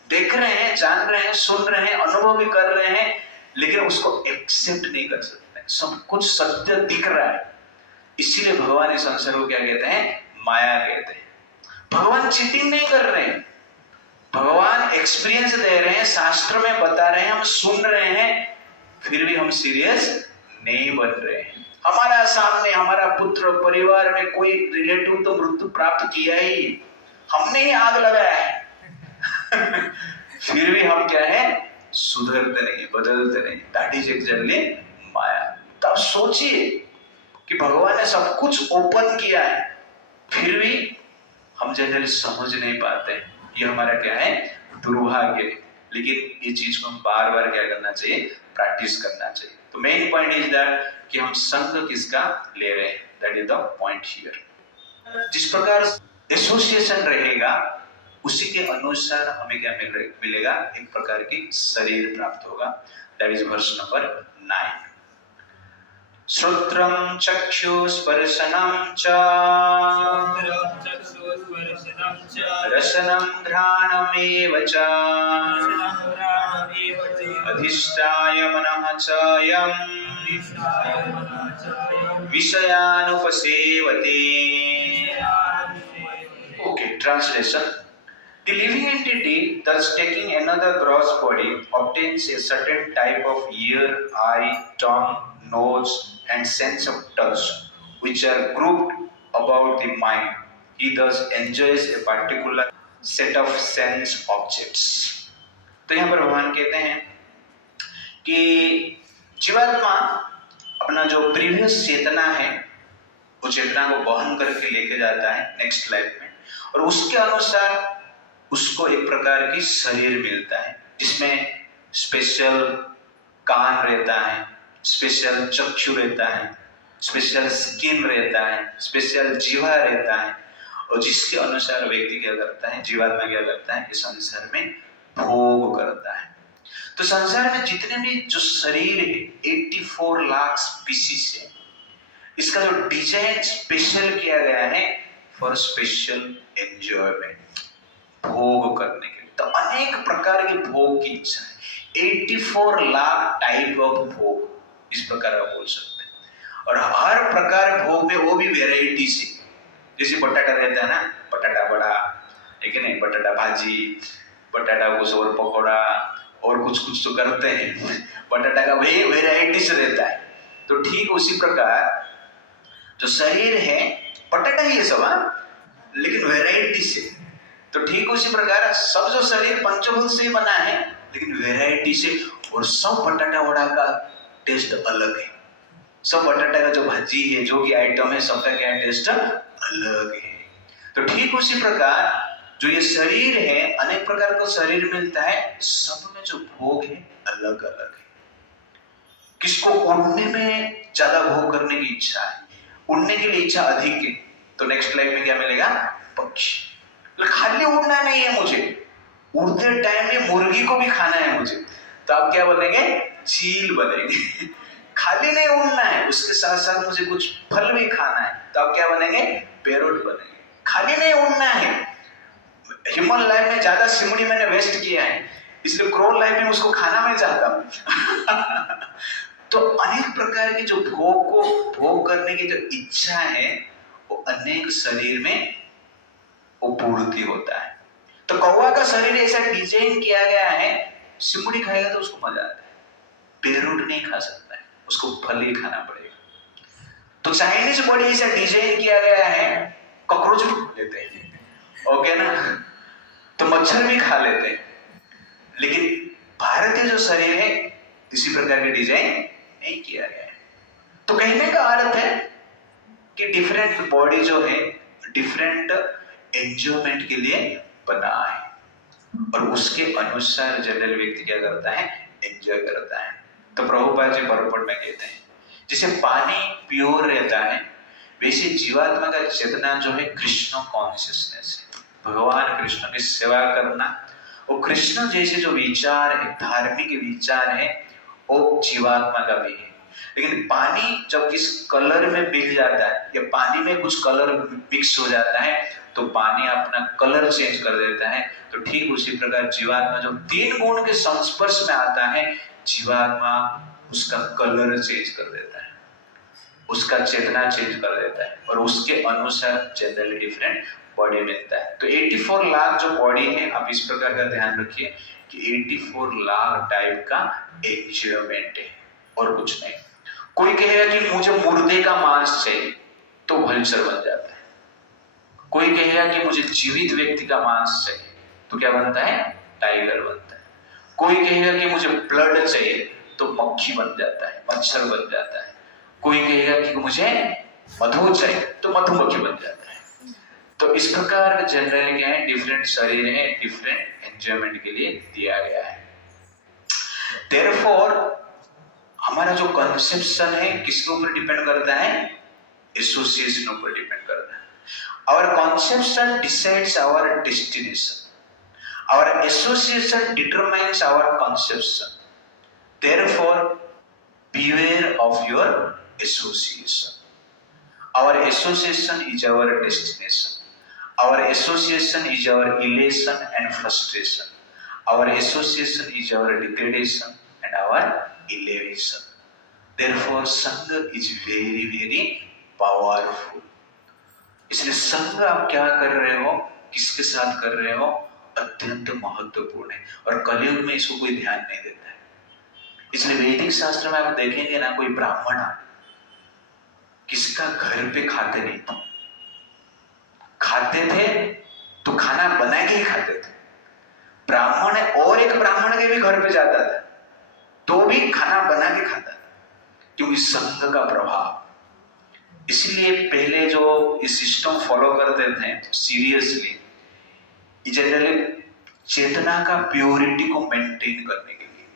देख रहे हैं, जान रहे हैं, सुन रहे हैं, अनुभव भी कर रहे हैं, लेकिन उसको एक्सेप्ट नहीं कर सकते। सब कुछ सत्य दिख रहा है, इसीलिए भगवान इस संसार को क्या कहते हैं, माया कहते हैं। भगवान चीटिंग नहीं कर रहे हैं, भगवान एक्सपीरियंस दे रहे हैं, शास्त्र में बता रहे हैं, हम सुन रहे हैं, फिर भी हम सीरियस नहीं बन रहे हैं। हमारा सामने हमारा पुत्र परिवार में कोई रिलेटिव तो मृत्यु प्राप्त किया ही, हमने ही आग लगाया है फिर भी हम क्या है, सुधरते नहीं, बदलते नहीं। दैट इज एक्चुअली माया। तो आप सोचिए कि भगवान ने सब कुछ ओपन किया है, फिर भी हम जनरली समझ नहीं पाते। ये हमारा क्या है, दुर्भाग्य है। लेकिन ये चीज को हम बार बार क्या करना चाहिए, प्रैक्टिस करना चाहिए। तो मेन पॉइंट इज दैट कि हम संग किसका ले रहे हैं, that is the point here. जिस प्रकार एसोसिएशन रहेगा उसी के अनुसार हमें क्या मिलेगा, एक प्रकार की शरीर प्राप्त होगा। That is verse number 9। श्रोत्रम चक्षुस्पर्शनम च रसनं घ्राणमेव च अधिष्ठाय मनः च यं विषयानुपसेवते। Okay, translation. The living entity, thus taking another gross body, obtains a certain type of ear, eye, tongue, nose, and sense of touch, which are grouped about the mind. He thus enjoys a particular set of sense objects. तो यहाँ पर भगवान कहते हैं कि जीवात्मा अपना जो प्रीवियस चेतना है, वो चेतना को वहन करके लेके जाता है नेक्स्ट लाइफ में, और उसके अनुसार उसको एक प्रकार की शरीर मिलता है जिसमें स्पेशल कान रहता है, स्पेशल चक्षु रहता है, स्पेशल स्किन रहता है, स्पेशल जीवा रहता है, और जिसके अनुसार व्यक्ति क्या करता है, जीवात्मा क्या करता है, इस संसार में भोग करता है। तो संसार में जितने भी जो शरीर है 84 लाख स्पीशीज है, इसका जो डिजाइन स्पेशल किया गया है फॉर स्पेशल एंजॉयमेंट, भोग करने के लिए। तो अनेक प्रकार के भोग की इच्छा है, 84 लाख टाइप ऑफ भोग, इस प्रकार आप बोल सकते हैं। और हर प्रकार भोग में वो भी वेराइटी से, जैसे बटाटा रहता है ना, बटाटा बड़ा, एक नहीं, बटाटा भाजी, बटाटा कुछ और पकौड़ा और कुछ कुछ तो करते हैं, बटाटा का वही वेराइटी से रहता है। तो ठीक उसी प्रकार जो शरीर है, बटाटा ही है सब, लेकिन वेराइटी से। तो ठीक उसी प्रकार सब जो शरीर पंचभूत से बना है, लेकिन वेराइटी से, और सब बटाटा वड़ा का टेस्ट अलग है। सब बटाटा का जो भाजी है, जो भी आइटम है, सबका क्या टेस्ट अलग है। तो ठीक उसी प्रकार जो ये शरीर है, अनेक प्रकार का शरीर मिलता है, सब में जो भोग है अलग अलग है। किसको उड़ने में ज्यादा भोग करने की इच्छा है, उड़ने के लिए इच्छा अधिक है, तो नेक्स्ट लाइफ में क्या मिलेगा, पक्षी। खाली उड़ना नहीं है मुझे, उड़ते टाइम में मुर्गी को भी खाना है मुझे, तो आप क्या बनेंगे, चील बनेंगे। खाली नहीं उड़ना है, उसके साथ साथ मुझे कुछ फल भी खाना है, तो आप क्या बनेंगे, पैरोट बनेंगे। खाली नहीं उड़ना है, ह्यूमन लाइफ में ज्यादा सिमड़ी मैंने वेस्ट किया है, इसलिए क्रो लाइफ में उसको खाना मैं चाहता हूं। तो अनेक प्रकार की जो भोग को भोग करने की जो इच्छा है, वो अनेक शरीर में वो पूर्ति होता है। तो कौवा का शरीर ऐसा डिजाइन किया गया है, सिमड़ी खाएगा तो उसको मजा आता है, पैरोट नहीं खा सकता है, उसको फल ही खाना पड़ेगा। तो चाइनीज बॉडी ऐसा डिजाइन किया गया है, कॉकरोच भी खा लेते हैं, ओके ना, तो मच्छर भी खा लेते हैं, लेकिन भारतीय जो शरीर है इसी प्रकार के डिजाइन नहीं किया गया है। तो कहने का अर्थ है कि डिफरेंट बॉडी जो है डिफरेंट एंजॉयमेंट के लिए बना है, और उसके अनुसार जनरल व्यक्ति क्या करता है, एंजॉय करता है। तो प्रभुपाद जी बरपट में कहते हैं, जैसे पानी प्योर रहता है, वैसे जीवात्मा का चेतना जो है कृष्ण कॉन्शियसनेस है, भगवान कृष्ण की सेवा करना, और कृष्ण जैसे जो विचार है, धार्मिक विचार है, वो जीवात्मा का भी है। लेकिन पानी जब इस कलर में मिल जाता है, या पानी में कुछ कलर मिक्स हो जाता है, तो पानी अपना कलर चेंज कर देता है। तो ठीक उसी प्रकार जीवात्मा जब 3 गुण के संस्पर्श में आता है, जीवात्मा उसका कलर चेंज कर देता है, उसका चेतना चेंज कर देता है, और उसके अनुसार जनरली डिफरेंट बॉडी मिलता है। तो 84 लाख जो बॉडी है, आप इस प्रकार का ध्यान रखिए कि 84 लाख टाइप का एंजॉयमेंट है और कुछ नहीं। कोई कहेगा कि मुझे मुर्दे का मांस चाहिए, तो वल्चर बन जाता है। कोई कहेगा कि मुझे जीवित व्यक्ति का मांस चाहिए, तो क्या बनता है, टाइगर बनता है। कोई कहेगा कि मुझे ब्लड चाहिए, तो मक्खी बन जाता है, मच्छर बन जाता है। कोई कहेगा कि मुझे मधु चाहिए, तो मधुमक्खी बन जाता है। तो इस प्रकार का जनरली क्या है, डिफरेंट शरीर है, डिफरेंट एंजॉयमेंट के लिए दिया गया है। Therefore, हमारा जो कंसेप्शन है किसके ऊपर डिपेंड करता है, एसोसिएशन ऊपर डिपेंड करता है। Our conception decides our destination. Our association determines our conception. Therefore, beware of your association. Our association is our destination. Our association is our elation and frustration. Our association is our degradation and our elevation. Therefore, Sangha is very, very powerful. इसलिए संग आप क्या कर रहे हो, किसके साथ कर रहे हो, अत्यंत महत्वपूर्ण है। और कलयुग में इसको कोई ध्यान नहीं देता है। इसलिए वैदिक शास्त्र में आप देखेंगे ना, कोई ब्राह्मण किसका घर पे खाते नहीं थे, खाते थे तो खाना बना के ही खाते थे। ब्राह्मण और एक ब्राह्मण के भी घर पे जाता था तो भी खाना बना के खाता था, क्योंकि संघ का प्रभाव। इसलिए पहले जो इस सिस्टम फॉलो करते थे सीरियसली, जनरली चेतना का प्योरिटी को मेंटेन करने के लिए,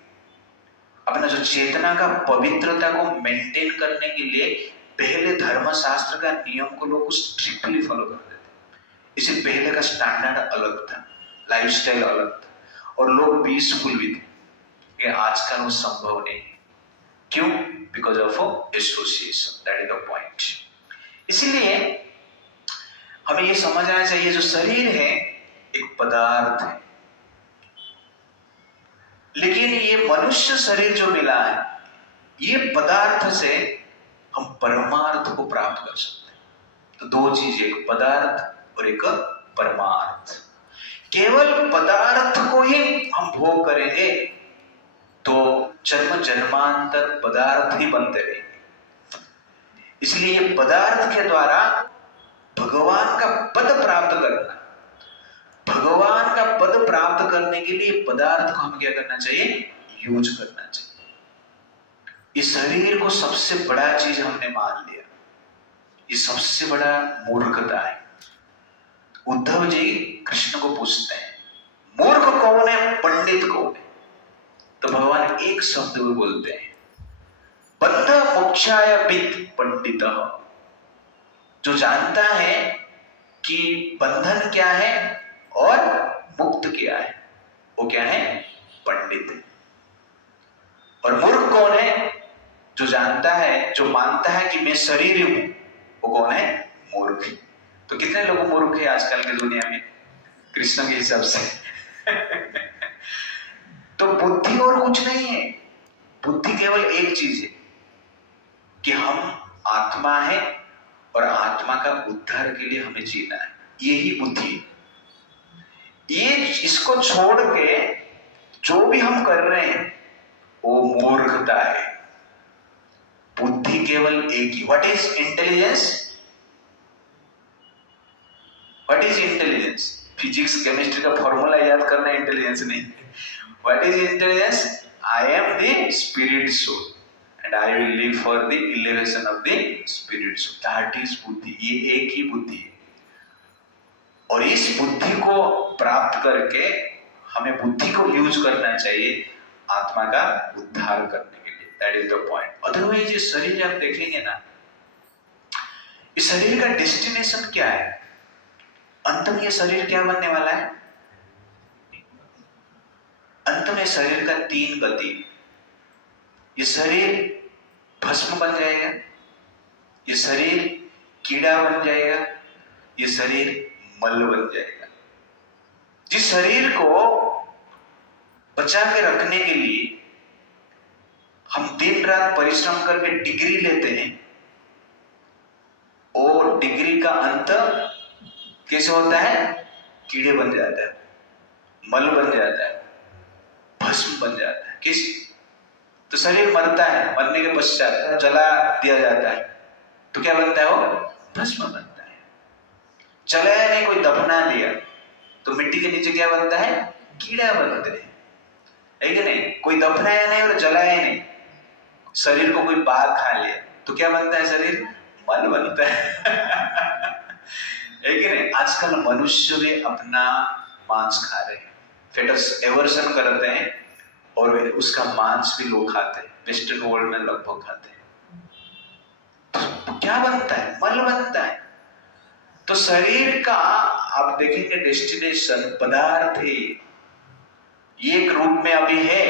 अपना जो चेतना का पवित्रता को मेंटेन करने के लिए पहले धर्मशास्त्र का नियम को लोग स्ट्रिक्टली फॉलो करते थे। इससे पहले का स्टैंडर्ड अलग था, लाइफस्टाइल अलग था, और लोग पीसफुल भी थे। ये आजकल वो संभव नहीं। क्यों? Because of association, that is the point. इसलिए हमें ये समझना चाहिए, जो शरीर है एक पदार्थ है, लेकिन ये मनुष्य शरीर जो मिला है, ये पदार्थ से हम परमार्थ को प्राप्त कर सकते हैं। तो दो चीज, एक पदार्थ और एक परमार्थ। केवल पदार्थ को ही हम भोग करेंगे तो जन्म जन्मांतर पदार्थ ही बनते रहेंगे। इसलिए पदार्थ के द्वारा भगवान का पद प्राप्त करना, भगवान का पद प्राप्त करने के लिए पदार्थ को हम क्या करना चाहिए, यूज करना चाहिए। इस शरीर को सबसे बड़ा चीज हमने मान लिया, ये सबसे बड़ा मूर्खता है। उद्धव जी कृष्ण को पूछते हैं, मूर्ख कौन है, पंडित कौन है? तो भगवान एक शब्द में बोलते हैं, बंध मोक्षाय विद् पंडितः। जो जानता है कि बंधन क्या है और मुक्त क्या है, वो क्या है, पंडित है। और मूर्ख कौन है? जो जानता है, जो मानता है कि मैं शरीर हूं, वो कौन है, मूर्ख। तो कितने लोग मूर्ख है आजकल की दुनिया में कृष्ण के हिसाब से? तो बुद्धि और कुछ नहीं है। बुद्धि केवल एक चीज है कि हम आत्मा है और आत्मा का उद्धार के लिए हमें जीना है, यही बुद्धि है। ये इसको छोड़ के जो भी हम कर रहे हैं वो मूर्खता है। बुद्धि केवल एक ही। What is intelligence? What is intelligence? Physics chemistry का फॉर्मूला याद करना इंटेलिजेंस नहीं। What is intelligence? I am the spirit soul and I will live for the elevation of the spirit soul. That is बुद्धि। ये एक ही बुद्धि है, और इस बुद्धि को प्राप्त करके हमें बुद्धि को यूज करना चाहिए आत्मा का उद्धार करने के लिए। That is the point. Otherwise ये शरीर आप देखेंगे ना, इस शरीर का डेस्टिनेशन क्या है? अंत में ये शरीर क्या बनने वाला है? अंत में शरीर का 3 गति। ये शरीर भस्म बन जाएगा, ये शरीर कीड़ा बन जाएगा, ये शरीर मल बन जाएगा। जिस शरीर को बचा के रखने के लिए हम दिन रात परिश्रम करके डिग्री लेते हैं, और डिग्री का अंत कैसे होता है? कीड़े बन जाता है, मल बन जाता है, भस्म बन जाता है। किस? तो शरीर मरता है, मरने के पश्चात जला दिया जाता है, तो क्या बनता है? वो भस्म बनता है। जलाया नहीं, कोई दफना दिया, तो मिट्टी के नीचे क्या बनता है? कीड़ा बनते हैं, है कि नहीं? कोई दफनाया नहीं और जलाया नहीं, शरीर को कोई बाघ खा लिया, तो क्या बनता है? शरीर मल बनता है कि नहीं? आजकल मनुष्य भी अपना मांस खा रहे हैं, फेटस एवर्सन करते हैं, और उसका मांस भी लोग खाते हैं, वेस्टर्न वर्ल्ड में लगभग खाते हैं। तो क्या बनता है? मल बनता है। तो शरीर का आप देखेंगे डेस्टिनेशन पदार्थ ही, ये एक रूप में अभी है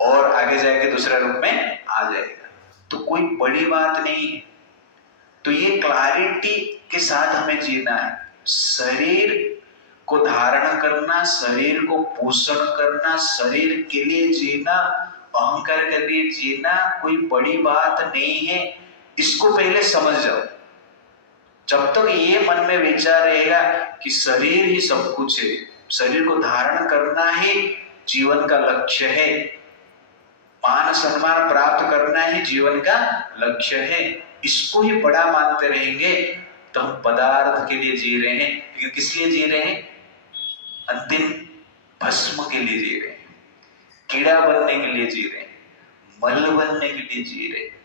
और आगे जाके दूसरा रूप में आ जाएगा, तो कोई बड़ी बात नहीं है। तो ये क्लैरिटी के साथ हमें जीना है। शरीर को धारण करना, शरीर को पोषण करना, शरीर के लिए जीना, अहंकार के लिए जीना कोई बड़ी बात नहीं है। इसको पहले समझ जाओ। जब तक ये मन में विचार रहेगा कि शरीर ही सब कुछ है, शरीर को धारण करना ही जीवन का लक्ष्य है, मान सम्मान प्राप्त करना ही जीवन का लक्ष्य है, इसको ही बड़ा मानते रहेंगे तो हम पदार्थ के लिए जी रहे हैं। लेकिन किस लिए जी रहे हैं? अंतिम भस्म के लिए जी रहे हैं, कीड़ा बनने के लिए जी रहे हैं, मल बनने के लिए जी रहे हैं।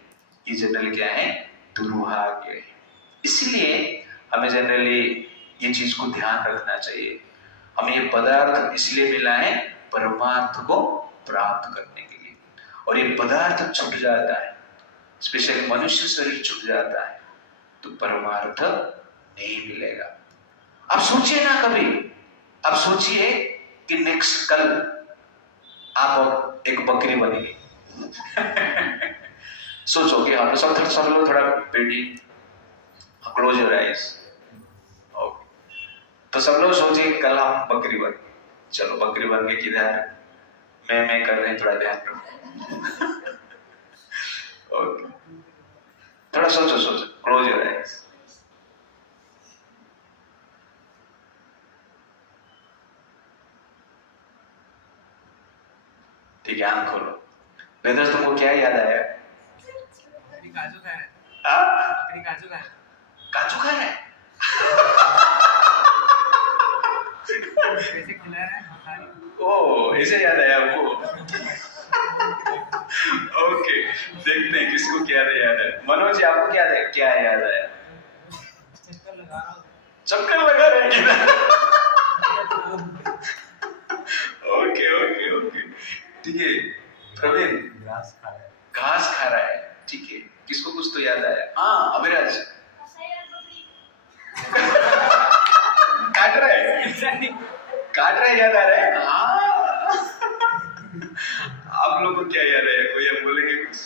ये जनरल क्या है? दुर्भाग्य है। इसलिए हमें जनरली ये चीज को ध्यान रखना चाहिए। हमें ये पदार्थ इसलिए मिला है परमार्थ को प्राप्त करने के लिए, और ये पदार्थ छूट जाता है, स्पेशली मनुष्य शरीर छूट जाता है तो परमार्थ नहीं मिलेगा। आप सोचिए ना, कभी आप सोचिए कि नेक्स्ट कल आप एक बकरी बनेगी। सोचो कि आप सब लोग थोड़ा बेटी क्लोज योर आइज, तो सब लोग सोचिए कल हम बकरी बन, चलो बकरी बन के किधर मैं कर रहे हैं, थोड़ा ध्यान रखो। ओके, थोड़ा सोचो, क्लोज योर आइज। ठीक है, आंख खोलो। वेदर तुमको क्या याद आया? काजू खाया है। काजू खाया है। काजू खाया है? कैसे खिला रहा है? ओ, ऐसे याद आया आपको? ओके, देखते हैं किसको क्या याद है। मनोज जी, आपको क्या याद आया? चक्कर लगा रहा हूँ। चक्कर लगा रहे हैं? ओके, ठीक है। प्रवीण घास खा रहा है, ठीक है। किसको कुछ तो याद आया? हाँ, अभिराज काट रहा है, याद आ रहा है। हाँ, आप लोगों को क्या याद है? कोई आप बोलेंगे कुछ?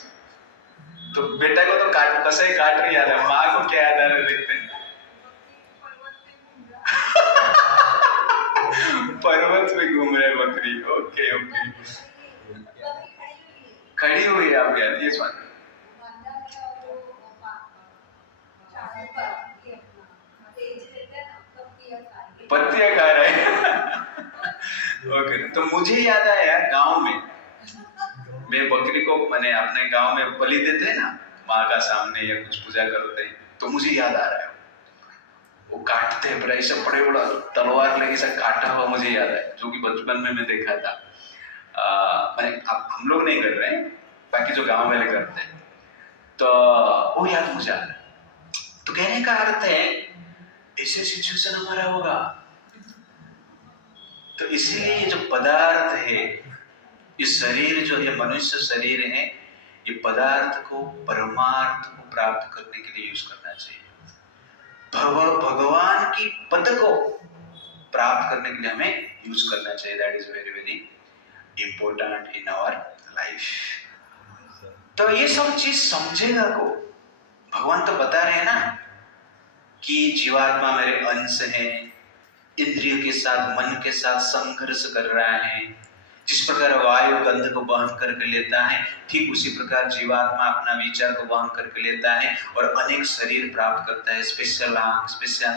तो बेटा को तो कसाई काट रही याद है, माँ को क्या याद आ रहा है? देखते हैं। पर्वत में घूम रहे बकरी। ओके, खड़ी हुई है आप यार, ये सुन। पत्तियां खा रहे हैं। ओके, तो मुझे याद आया गांव में मैं बकरी को मैंने अपने गांव में बलि देते हैं ना, माँ का सामने या कुछ पूजा करते हैं, तो मुझे याद आ रहा है वो काटते हैं, ऐसा बड़े बड़ा तलवार लगे ऐसा काटा हुआ मुझे याद है, जो कि बचपन में मैं देखा था। हम लोग नहीं कर रहे हैं, बाकी जो गांव वाले करते हैं, तो वो याद मुझे आ रहा है। तो कहने का अर्थ है ऐसे सिचुएशन हमारा होगा, तो इसीलिए ये जो पदार्थ है, ये शरीर जो है, मनुष्य शरीर है, ये पदार्थ को परमार्थ को प्राप्त करने के लिए यूज करना चाहिए। भगवान की पद को प्राप्त करने के लिए हमें यूज करना चाहिए। That is very very important in our life. तो ये सब चीज समझेगा को भगवान तो बता रहे हैं ना कि जीवात्मा मेरे अंश है, इंद्रियों के साथ मन के साथ संघर्ष कर रहा है। जिस प्रकार वायु गंध को वहन करके लेता है, ठीक उसी प्रकार जीवात्मा अपना विचार को वहन करके लेता है और अनेक शरीर प्राप्त करता है। स्पेशल आंख, स्पेशल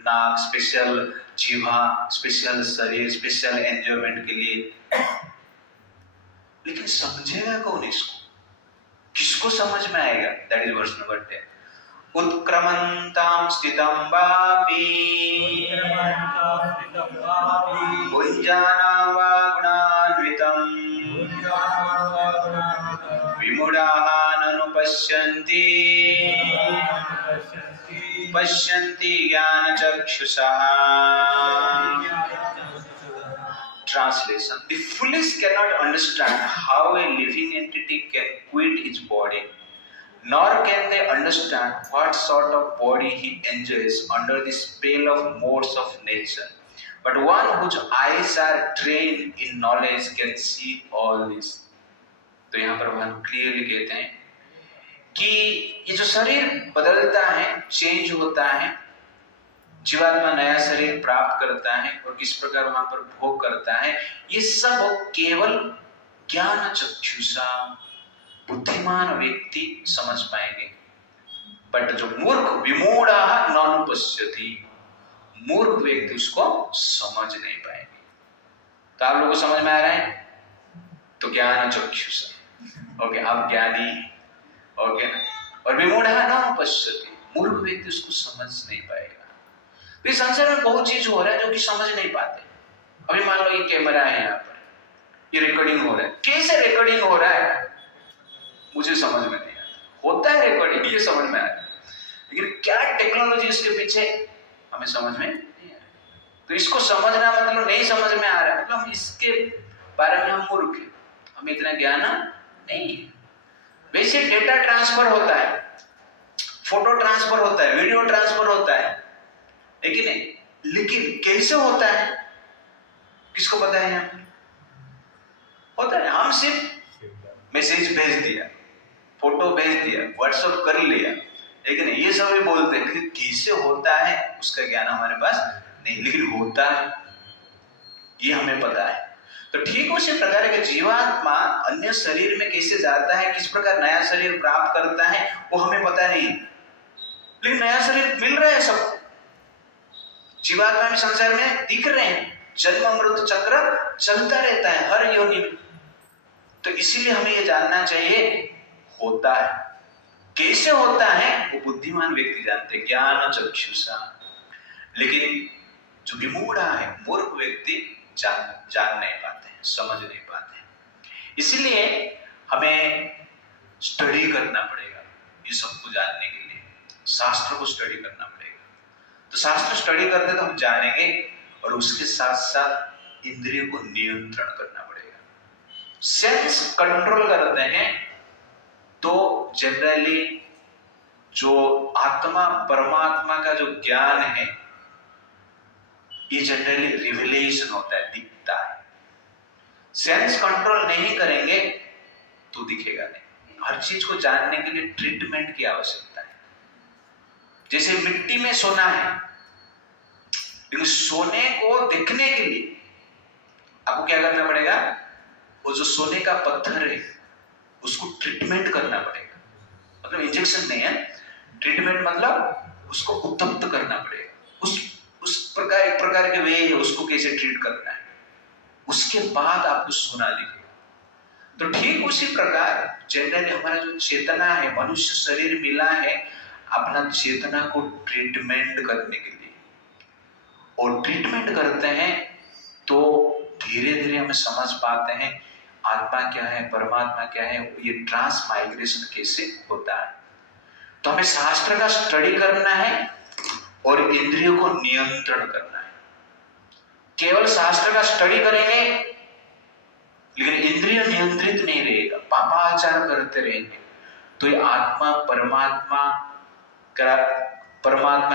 नाक, स्पेशल जीवा, स्पेशल शरीर, स्पेशल एंजॉयमेंट के लिए। लेकिन समझेगा कौन इसको? किसको समझ में आएगा? That is verse number 10। उत्क्रमन्तां स्थितं वापि भुञ्जानं वा गुणान्वितं विमूढाः ननुपश्यन्ति पश्यन्ति ज्ञानचक्षुषः। Translation: The foolish cannot understand how a living entity can quit his body, nor can they understand what sort of body he enjoys under the spell of modes of nature. But one whose eyes are trained in knowledge can see all this. तो यहाँ पर भगवान clearly कहते हैं कि ये जो शरीर बदलता है, चेंज होता है, जीवात्मा नया शरीर प्राप्त करता है और किस प्रकार वहां पर भोग करता है, ये सब केवल ज्ञान चक्षुषा बुद्धिमान व्यक्ति समझ पाएंगे। बट जो मूर्ख विमूढ़ा नानुपश्यति, मूर्ख व्यक्ति उसको समझ नहीं पाएंगे। तो आप लोगों को समझ में आ रहा है? तो ज्ञान चक्षुषा, ओके, आप ज्ञानी, ओके ना। और विमूढ़ा नानुपश्यति, मूर्ख व्यक्ति उसको समझ नहीं पाएगा। तो इस संसार में बहुत चीज हो रहा है जो कि समझ नहीं पाते। अभी मान लो ये कैमरा है, यहाँ पर ये रिकॉर्डिंग हो रहा है, कैसे रिकॉर्डिंग हो रहा है मुझे समझ में नहीं आता। होता है रिकॉर्डिंग, ये समझ में आ रहा है, लेकिन क्या टेक्नोलॉजी इसके पीछे हमें समझ में नहीं आ रहा। तो इसको समझना मतलब नहीं समझ में आ रहा है, मतलब हम इसके बारे में हम मूर्ख हैं, हमें इतना ज्ञान नहीं है। वैसे डेटा ट्रांसफर होता है, फोटो ट्रांसफर होता है, वीडियो ट्रांसफर होता है कि नहीं, लेकिन कैसे होता है किसको पता है? यहाँ होता है, हम सिर्फ मैसेज भेज दिया, फोटो भेज दिया, व्हाट्सएप कर लिया, लेकिन ये सब भी बोलते हैं कि कैसे होता है उसका ज्ञान हमारे पास नहीं, लेकिन होता है ये हमें पता है। तो ठीक उसी प्रकार के जीवात्मा अन्य शरीर में कैसे जाता है, किस प्रकार नया शरीर प्राप्त करता है, वो हमें पता नहीं, लेकिन नया शरीर मिल रहा है सबको। जीवात्मा में संसार में दिख रहे हैं, जन्म मृत्यु चक्र चलता रहता है हर योनि में। तो इसीलिए हमें ये जानना चाहिए होता है, कैसे होता है वो बुद्धिमान व्यक्ति जानते हैं, ज्ञान चक्षुषा। लेकिन जो विमूढ़ा है, मूर्ख व्यक्ति जान नहीं पाते हैं, समझ नहीं पाते हैं। इसलिए हमें स्टडी करना पड़ेगा ये सबको जानने के लिए, शास्त्र को स्टडी करना पड़ेगा। तो शास्त्र स्टडी करते तो हम जानेंगे, और उसके साथ साथ इंद्रियों को नियंत्रण करना पड़ेगा। सेंस कंट्रोल करते हैं तो जनरली जो आत्मा परमात्मा का जो ज्ञान है ये जनरली रिविलेशन होता है, दिखता है। सेंस कंट्रोल नहीं करेंगे तो दिखेगा नहीं। हर चीज को जानने के लिए ट्रीटमेंट की आवश्यकता है। जैसे मिट्टी में सोना है, लेकिन सोने को देखने के लिए आपको क्या करना पड़ेगा? वो जो सोने का पत्थर है उसको ट्रीटमेंट करना पड़ेगा। मतलब इंजेक्शन नहीं है, ट्रीटमेंट मतलब उसको उत्तप्त करना पड़ेगा। उस प्रकार एक प्रकार के वे है उसको कैसे ट्रीट करना है, उसके बाद आपको सोना दिखेगा। तो ठीक उसी प्रकार जनरली हमारा जो चेतना है, मनुष्य शरीर मिला है अपना चेतना को ट्रीटमेंट करने के लिए, और ट्रीटमेंट करते हैं तो धीरे धीरे हमें समझ पाते हैं आत्मा क्या है, परमात्मा क्या है, ये ट्रांस माइग्रेशन कैसे होता है। तो हमें शास्त्र का स्टडी करना है और इंद्रियों को नियंत्रण करना है। केवल शास्त्र का स्टडी करेंगे लेकिन इंद्रिय नियंत्रित नहीं रहेगा, पापाचार करते रहेंगे, तो ये आत्मा परमात्मा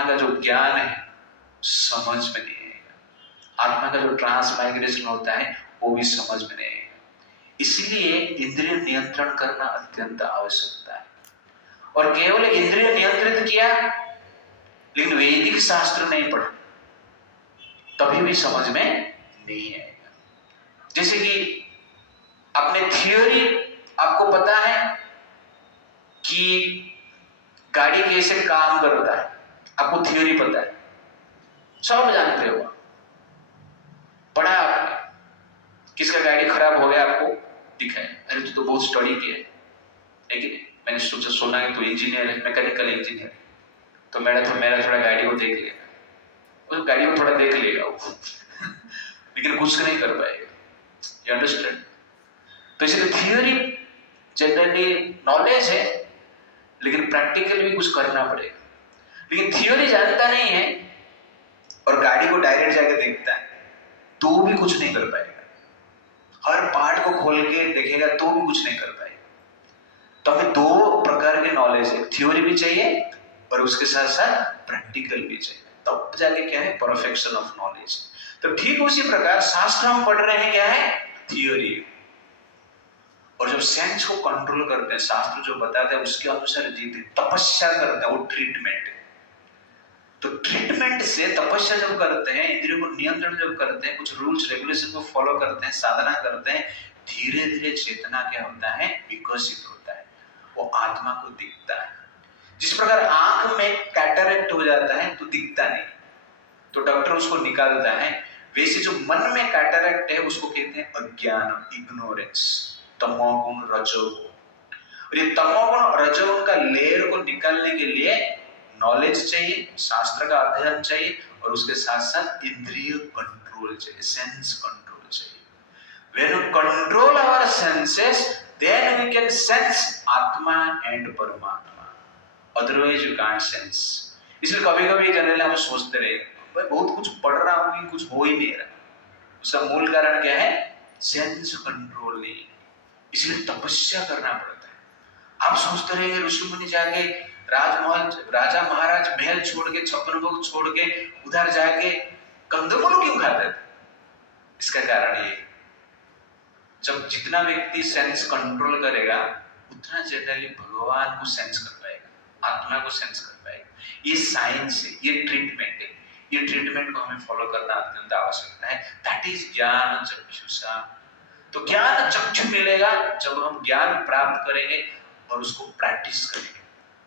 का जो ज्ञान है समझ में नहीं आएगा। आत्मा का जो ट्रांस माइग्रेशन होता है वो भी समझ में नहीं आएगा। इसलिए इंद्रिय नियंत्रण करना अत्यंत आवश्यकता है। और केवल इंद्रिय नियंत्रित किया लेकिन वैदिक शास्त्र नहीं पढ़ा तभी भी समझ में नहीं आएगा। जैसे कि अपने थियोरी आपको पता है कि गाड़ी कैसे काम करता है, आपको थियोरी पता है, सब जानते हो, पढ़ा आपने, किसका गाड़ी खराब हो गया आपको दिखा है, अरे तू तो बहुत स्टडी किया है, लेकिन मैंने सोचा सोना है तो इंजीनियर है, मैकेनिकल इंजीनियर, तो मेरा थोड़ा गाड़ी को देख लेगा, उस गाड़ी को थोड़ा देख लेगा वो लेकिन कुछ नहीं कर पाएगा। You understand? तो इसलिए थियोरी जनरली नॉलेज है लेकिन प्रैक्टिकल भी कुछ करना पड़ेगा। लेकिन थियोरी जानता नहीं है और गाड़ी को डायरेक्ट जाके देखता है तो भी कुछ नहीं कर पाएगा, हर पार्ट को खोल के देखेगा तो भी कुछ नहीं कर पाएगा। तो हमें दो प्रकार के नॉलेज है, थियोरी भी चाहिए और उसके साथ साथ प्रैक्टिकल भी चाहिए, तब जाके क्या है परफेक्शन ऑफ नॉलेज। तो ठीक उसी प्रकार शास्त्र हम पढ़ रहे हैं क्या है, थियोरी, और जब सेंस को कंट्रोल करते हैं, शास्त्र जो बताते हैं उसके अनुसार जीते, तपस्या करते हैं, वो ट्रीटमेंट है। तो ट्रीटमेंट से तपस्या जब करते हैं, इंद्रियों को नियंत्रण जब करते हैं, कुछ रूल्स रेगुलेशन को फॉलो करते हैं, साधना करते हैं, धीरे धीरे चेतना क्या होता है, विकसित होता है, वो आत्मा को दिखता है। जिस प्रकार आंख में कैटरेक्ट हो जाता है तो दिखता नहीं, तो डॉक्टर उसको निकालता है, वैसे जो मन में कैटरेक्ट है उसको कहते हैं अज्ञान, इग्नोरेंस, तमोगुण रजोगुण। और ये तमोगुण और रजोगुण का लेयर को निकालने के लिए नॉलेज चाहिए, शास्त्र का अध्ययन चाहिए, और उसके साथ साथ इंद्रिय कंट्रोल चाहिए, सेंस कंट्रोल चाहिए। When you control our senses, then we can sense आत्मा and परमात्मा, otherwise you can't sense। इसलिए कभी-कभी जनरली हम सोचते रहे, भाई बहुत कुछ पढ़ रहा हूँ, कुछ हो ही नहीं रहा। उसका मूल कारण क्या है, सेंस कंट्रोल नहीं, इसलिए तपस्या करना पड़ता है। आप सोचते रहे ऋषि मुनि जाके राजमहल, राजा महाराज महल छोड़ के, 56 भोग छोड़ के उधर जाके कंदमूल क्यों खाते थे? इसका कारण ये, जब जितना व्यक्ति सेंस कंट्रोल करेगा उतना जनरली भगवान को सेंस कर पाएगा, आत्मा को सेंस कर पाएगा। ये साइंस है, ये ट्रीटमेंट है, ये ट्रीटमेंट को हमें फॉलो करना अत्यंत आवश्यक है। दैट इज ज्ञान चक्षुषा। तो ज्ञान चक्षु मिलेगा जब हम ज्ञान प्राप्त करेंगे और उसको प्रैक्टिस करेंगे,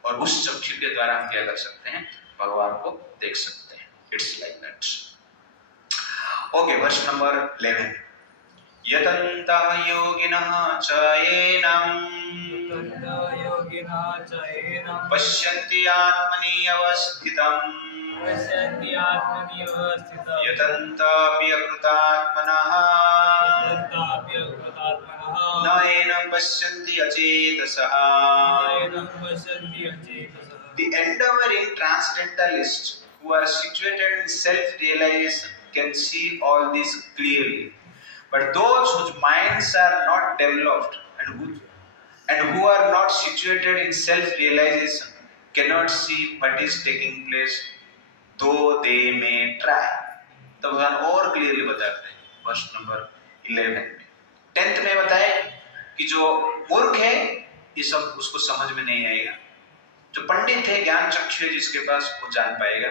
और उस चक्षु के द्वारा हम क्या कर सकते हैं, भगवान को देख सकते हैं। It's like that. Okay, verse number 11। यतन्तः योगिनः च येनं पश्यन्ति आत्मनि अवस्थितम् यतन्तापि अकृतात्मनः न येनं पश्यन्ति अचेतसः। The endeavoring transcendentalists who are situated in self-realization can see all this clearly, but those whose minds are not developed and who are not situated in self-realization cannot see what is taking place, though they may try। तो भगवान और clearly बताते हैं वर्ष number 11 में। 10th में बताए कि जो मूर्ख है ये सब उसको समझ में नहीं आएगा, जो पंडित है, ज्ञान चक्षु है जिसके पास, वो जान पाएगा।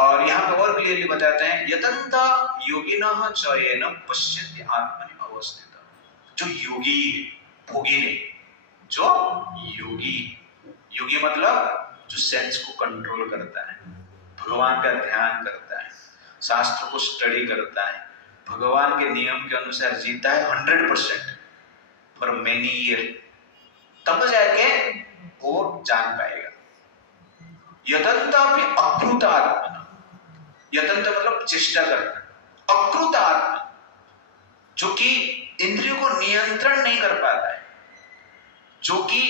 और यहाँ पे और क्लियरली बताते हैं यतन्ता योगिनः च येनं पश्यन्ति आत्मनि अवस्थितम्। जो योगी है, भोगी नहीं, जो योगी मतलब जो सेंस को कंट्रोल करता है, भगवान का ध्यान करता है, शास्त्र को स्टडी करता है, भगवान के नियम के अनुसार जीता है 100% फॉर मेनी ईयर, तब जाके वो जान पाएगा। यतन्तापि अकृत आत्मा, यतन्त मतलब चेष्टा करना, अकृत आत्मा जो कि इंद्रियों को नियंत्रण नहीं कर पाता है, जो कि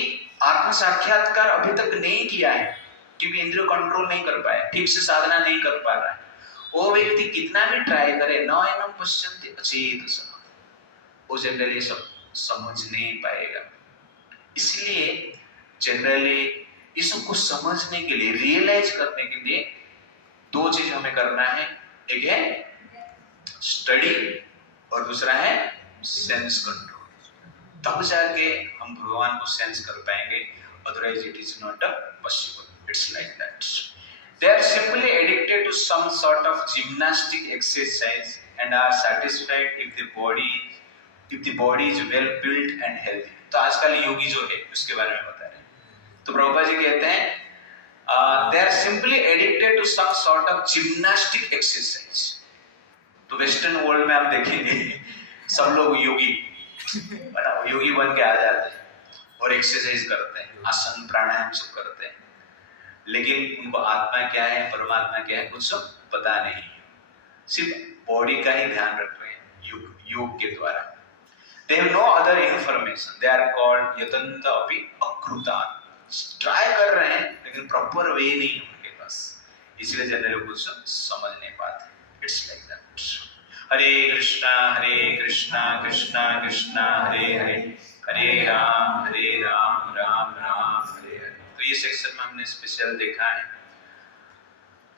आत्म साक्षात्कार अभी तक नहीं किया है क्योंकि इंद्रियों कंट्रोल नहीं कर पाया, ठीक से साधना नहीं कर पा रहा है, वो व्यक्ति कितना भी ट्राई करे, न एनं पश्यन्ति अचेतसः, वो जनरली सब समझ नहीं पाएगा। इसलिए जनरली इसको समझने के लिए, रियलाइज करने के लिए दो चीज हमें करना है, एक है स्टडी और दूसरा है सेंस कंट्रोल। तब जाके हम भगवान को सेंस कर पाएंगे, otherwise it is not possible। It's like that। They are simply addicted to some sort of gymnastic exercise and are satisfied if the body is well built and healthy। तो आजकल योगी जो है उसके बारे में बता रहे हैं। तो प्रभुपाद जी कहते हैं they are simply addicted to some sort of gymnastic exercise। तो वेस्टर्न वर्ल्ड में आप देखेंगे सब लोग योगी बन के आ जाते हैं और एक्सरसाइज करते हैं, आसन प्राणायाम सब करते हैं, लेकिन उनको आत्मा क्या है, परमात्मा क्या है, कुछ सब पता नहीं, सिर्फ बॉडी का ही ध्यान रख रहे हैं योग के द्वारा। They have no other information। They are called यतन्त अपि अकृता। ट्राई कर रहे हैं लेकिन प्रॉपर वे नहीं है उनके पास, इसलिए जनरली कुछ समझ नहीं पाते। It's like that। हरे कृष्णा कृष्णा कृष्णा हरे हरे, हरे राम राम राम हरे हरे। तो ये सेक्शन में हमने स्पेशल देखा है,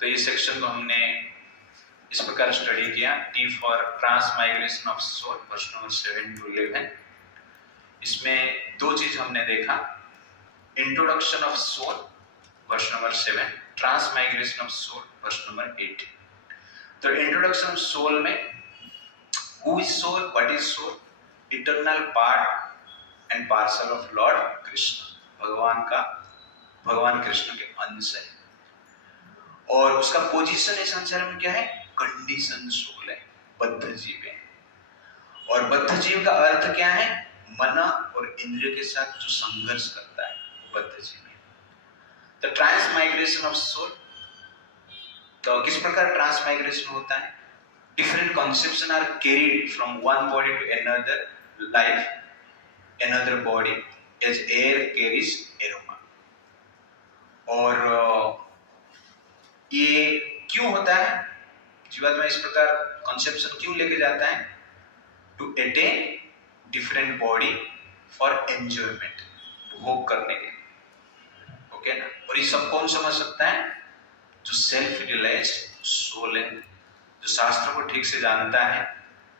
तो ये सेक्शन को हमने इस प्रकार स्टडी किया। T for transmigration of soul, verse number 7 to 11। इसमें दो चीज हमने देखा, introduction of soul verse number 7, transmigration of soul verse number 8। तो इंट्रोडक्शन ऑफ सोल में who is soul, what is soul, eternal part and parcel of lord Krishna, भगवान कृष्ण के अंश है। और उसका पोजीशन इस संसार में क्या है, कंडीशन सोल है, बद्ध जीव है। और बद्ध जीव का अर्थ क्या है, मन और इंद्रिय के साथ जो संघर्ष करता है वो बद्ध जीव है। तो ट्रांसमाइग्रेशन ऑफ सोल, तो किस प्रकार ट्रांसमाइग्रेशन होता है, different conception are carried from one body to another life, another body as air carries aroma. और ये क्यों होता है, जीवात्मा इस प्रकार कॉन्सेप्शन क्यों लेके जाता है, to attain different body for enjoyment, भोग करने के, ओके ना। और ये सब कौन समझ सकता है, जो सेल्फ रियलाइज्ड सोल है, जो शास्त्र को ठीक से जानता है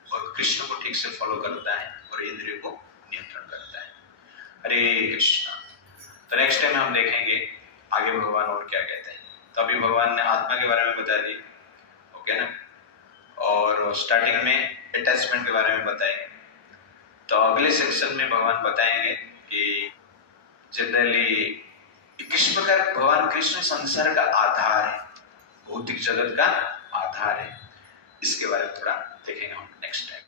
और कृष्ण को ठीक से फॉलो करता है और इंद्रिय को नियंत्रण करता है। हरे कृष्णा। तो नेक्स्ट टाइम हम देखेंगे आगे भगवान और क्या कहते हैं। तो अभी भगवान ने आत्मा के बारे में बता दी, ओके ना, और स्टार्टिंग में अटैचमेंट के बारे में बताएंगे। तो अगले सेक्शन में भगवान बताएंगे कि जनरली किस प्रकार भगवान कृष्ण संसार का आधार है, भौतिक जगत का आधार है। इसके बारे में थोड़ा देखेंगे हम नेक्स्ट टाइम।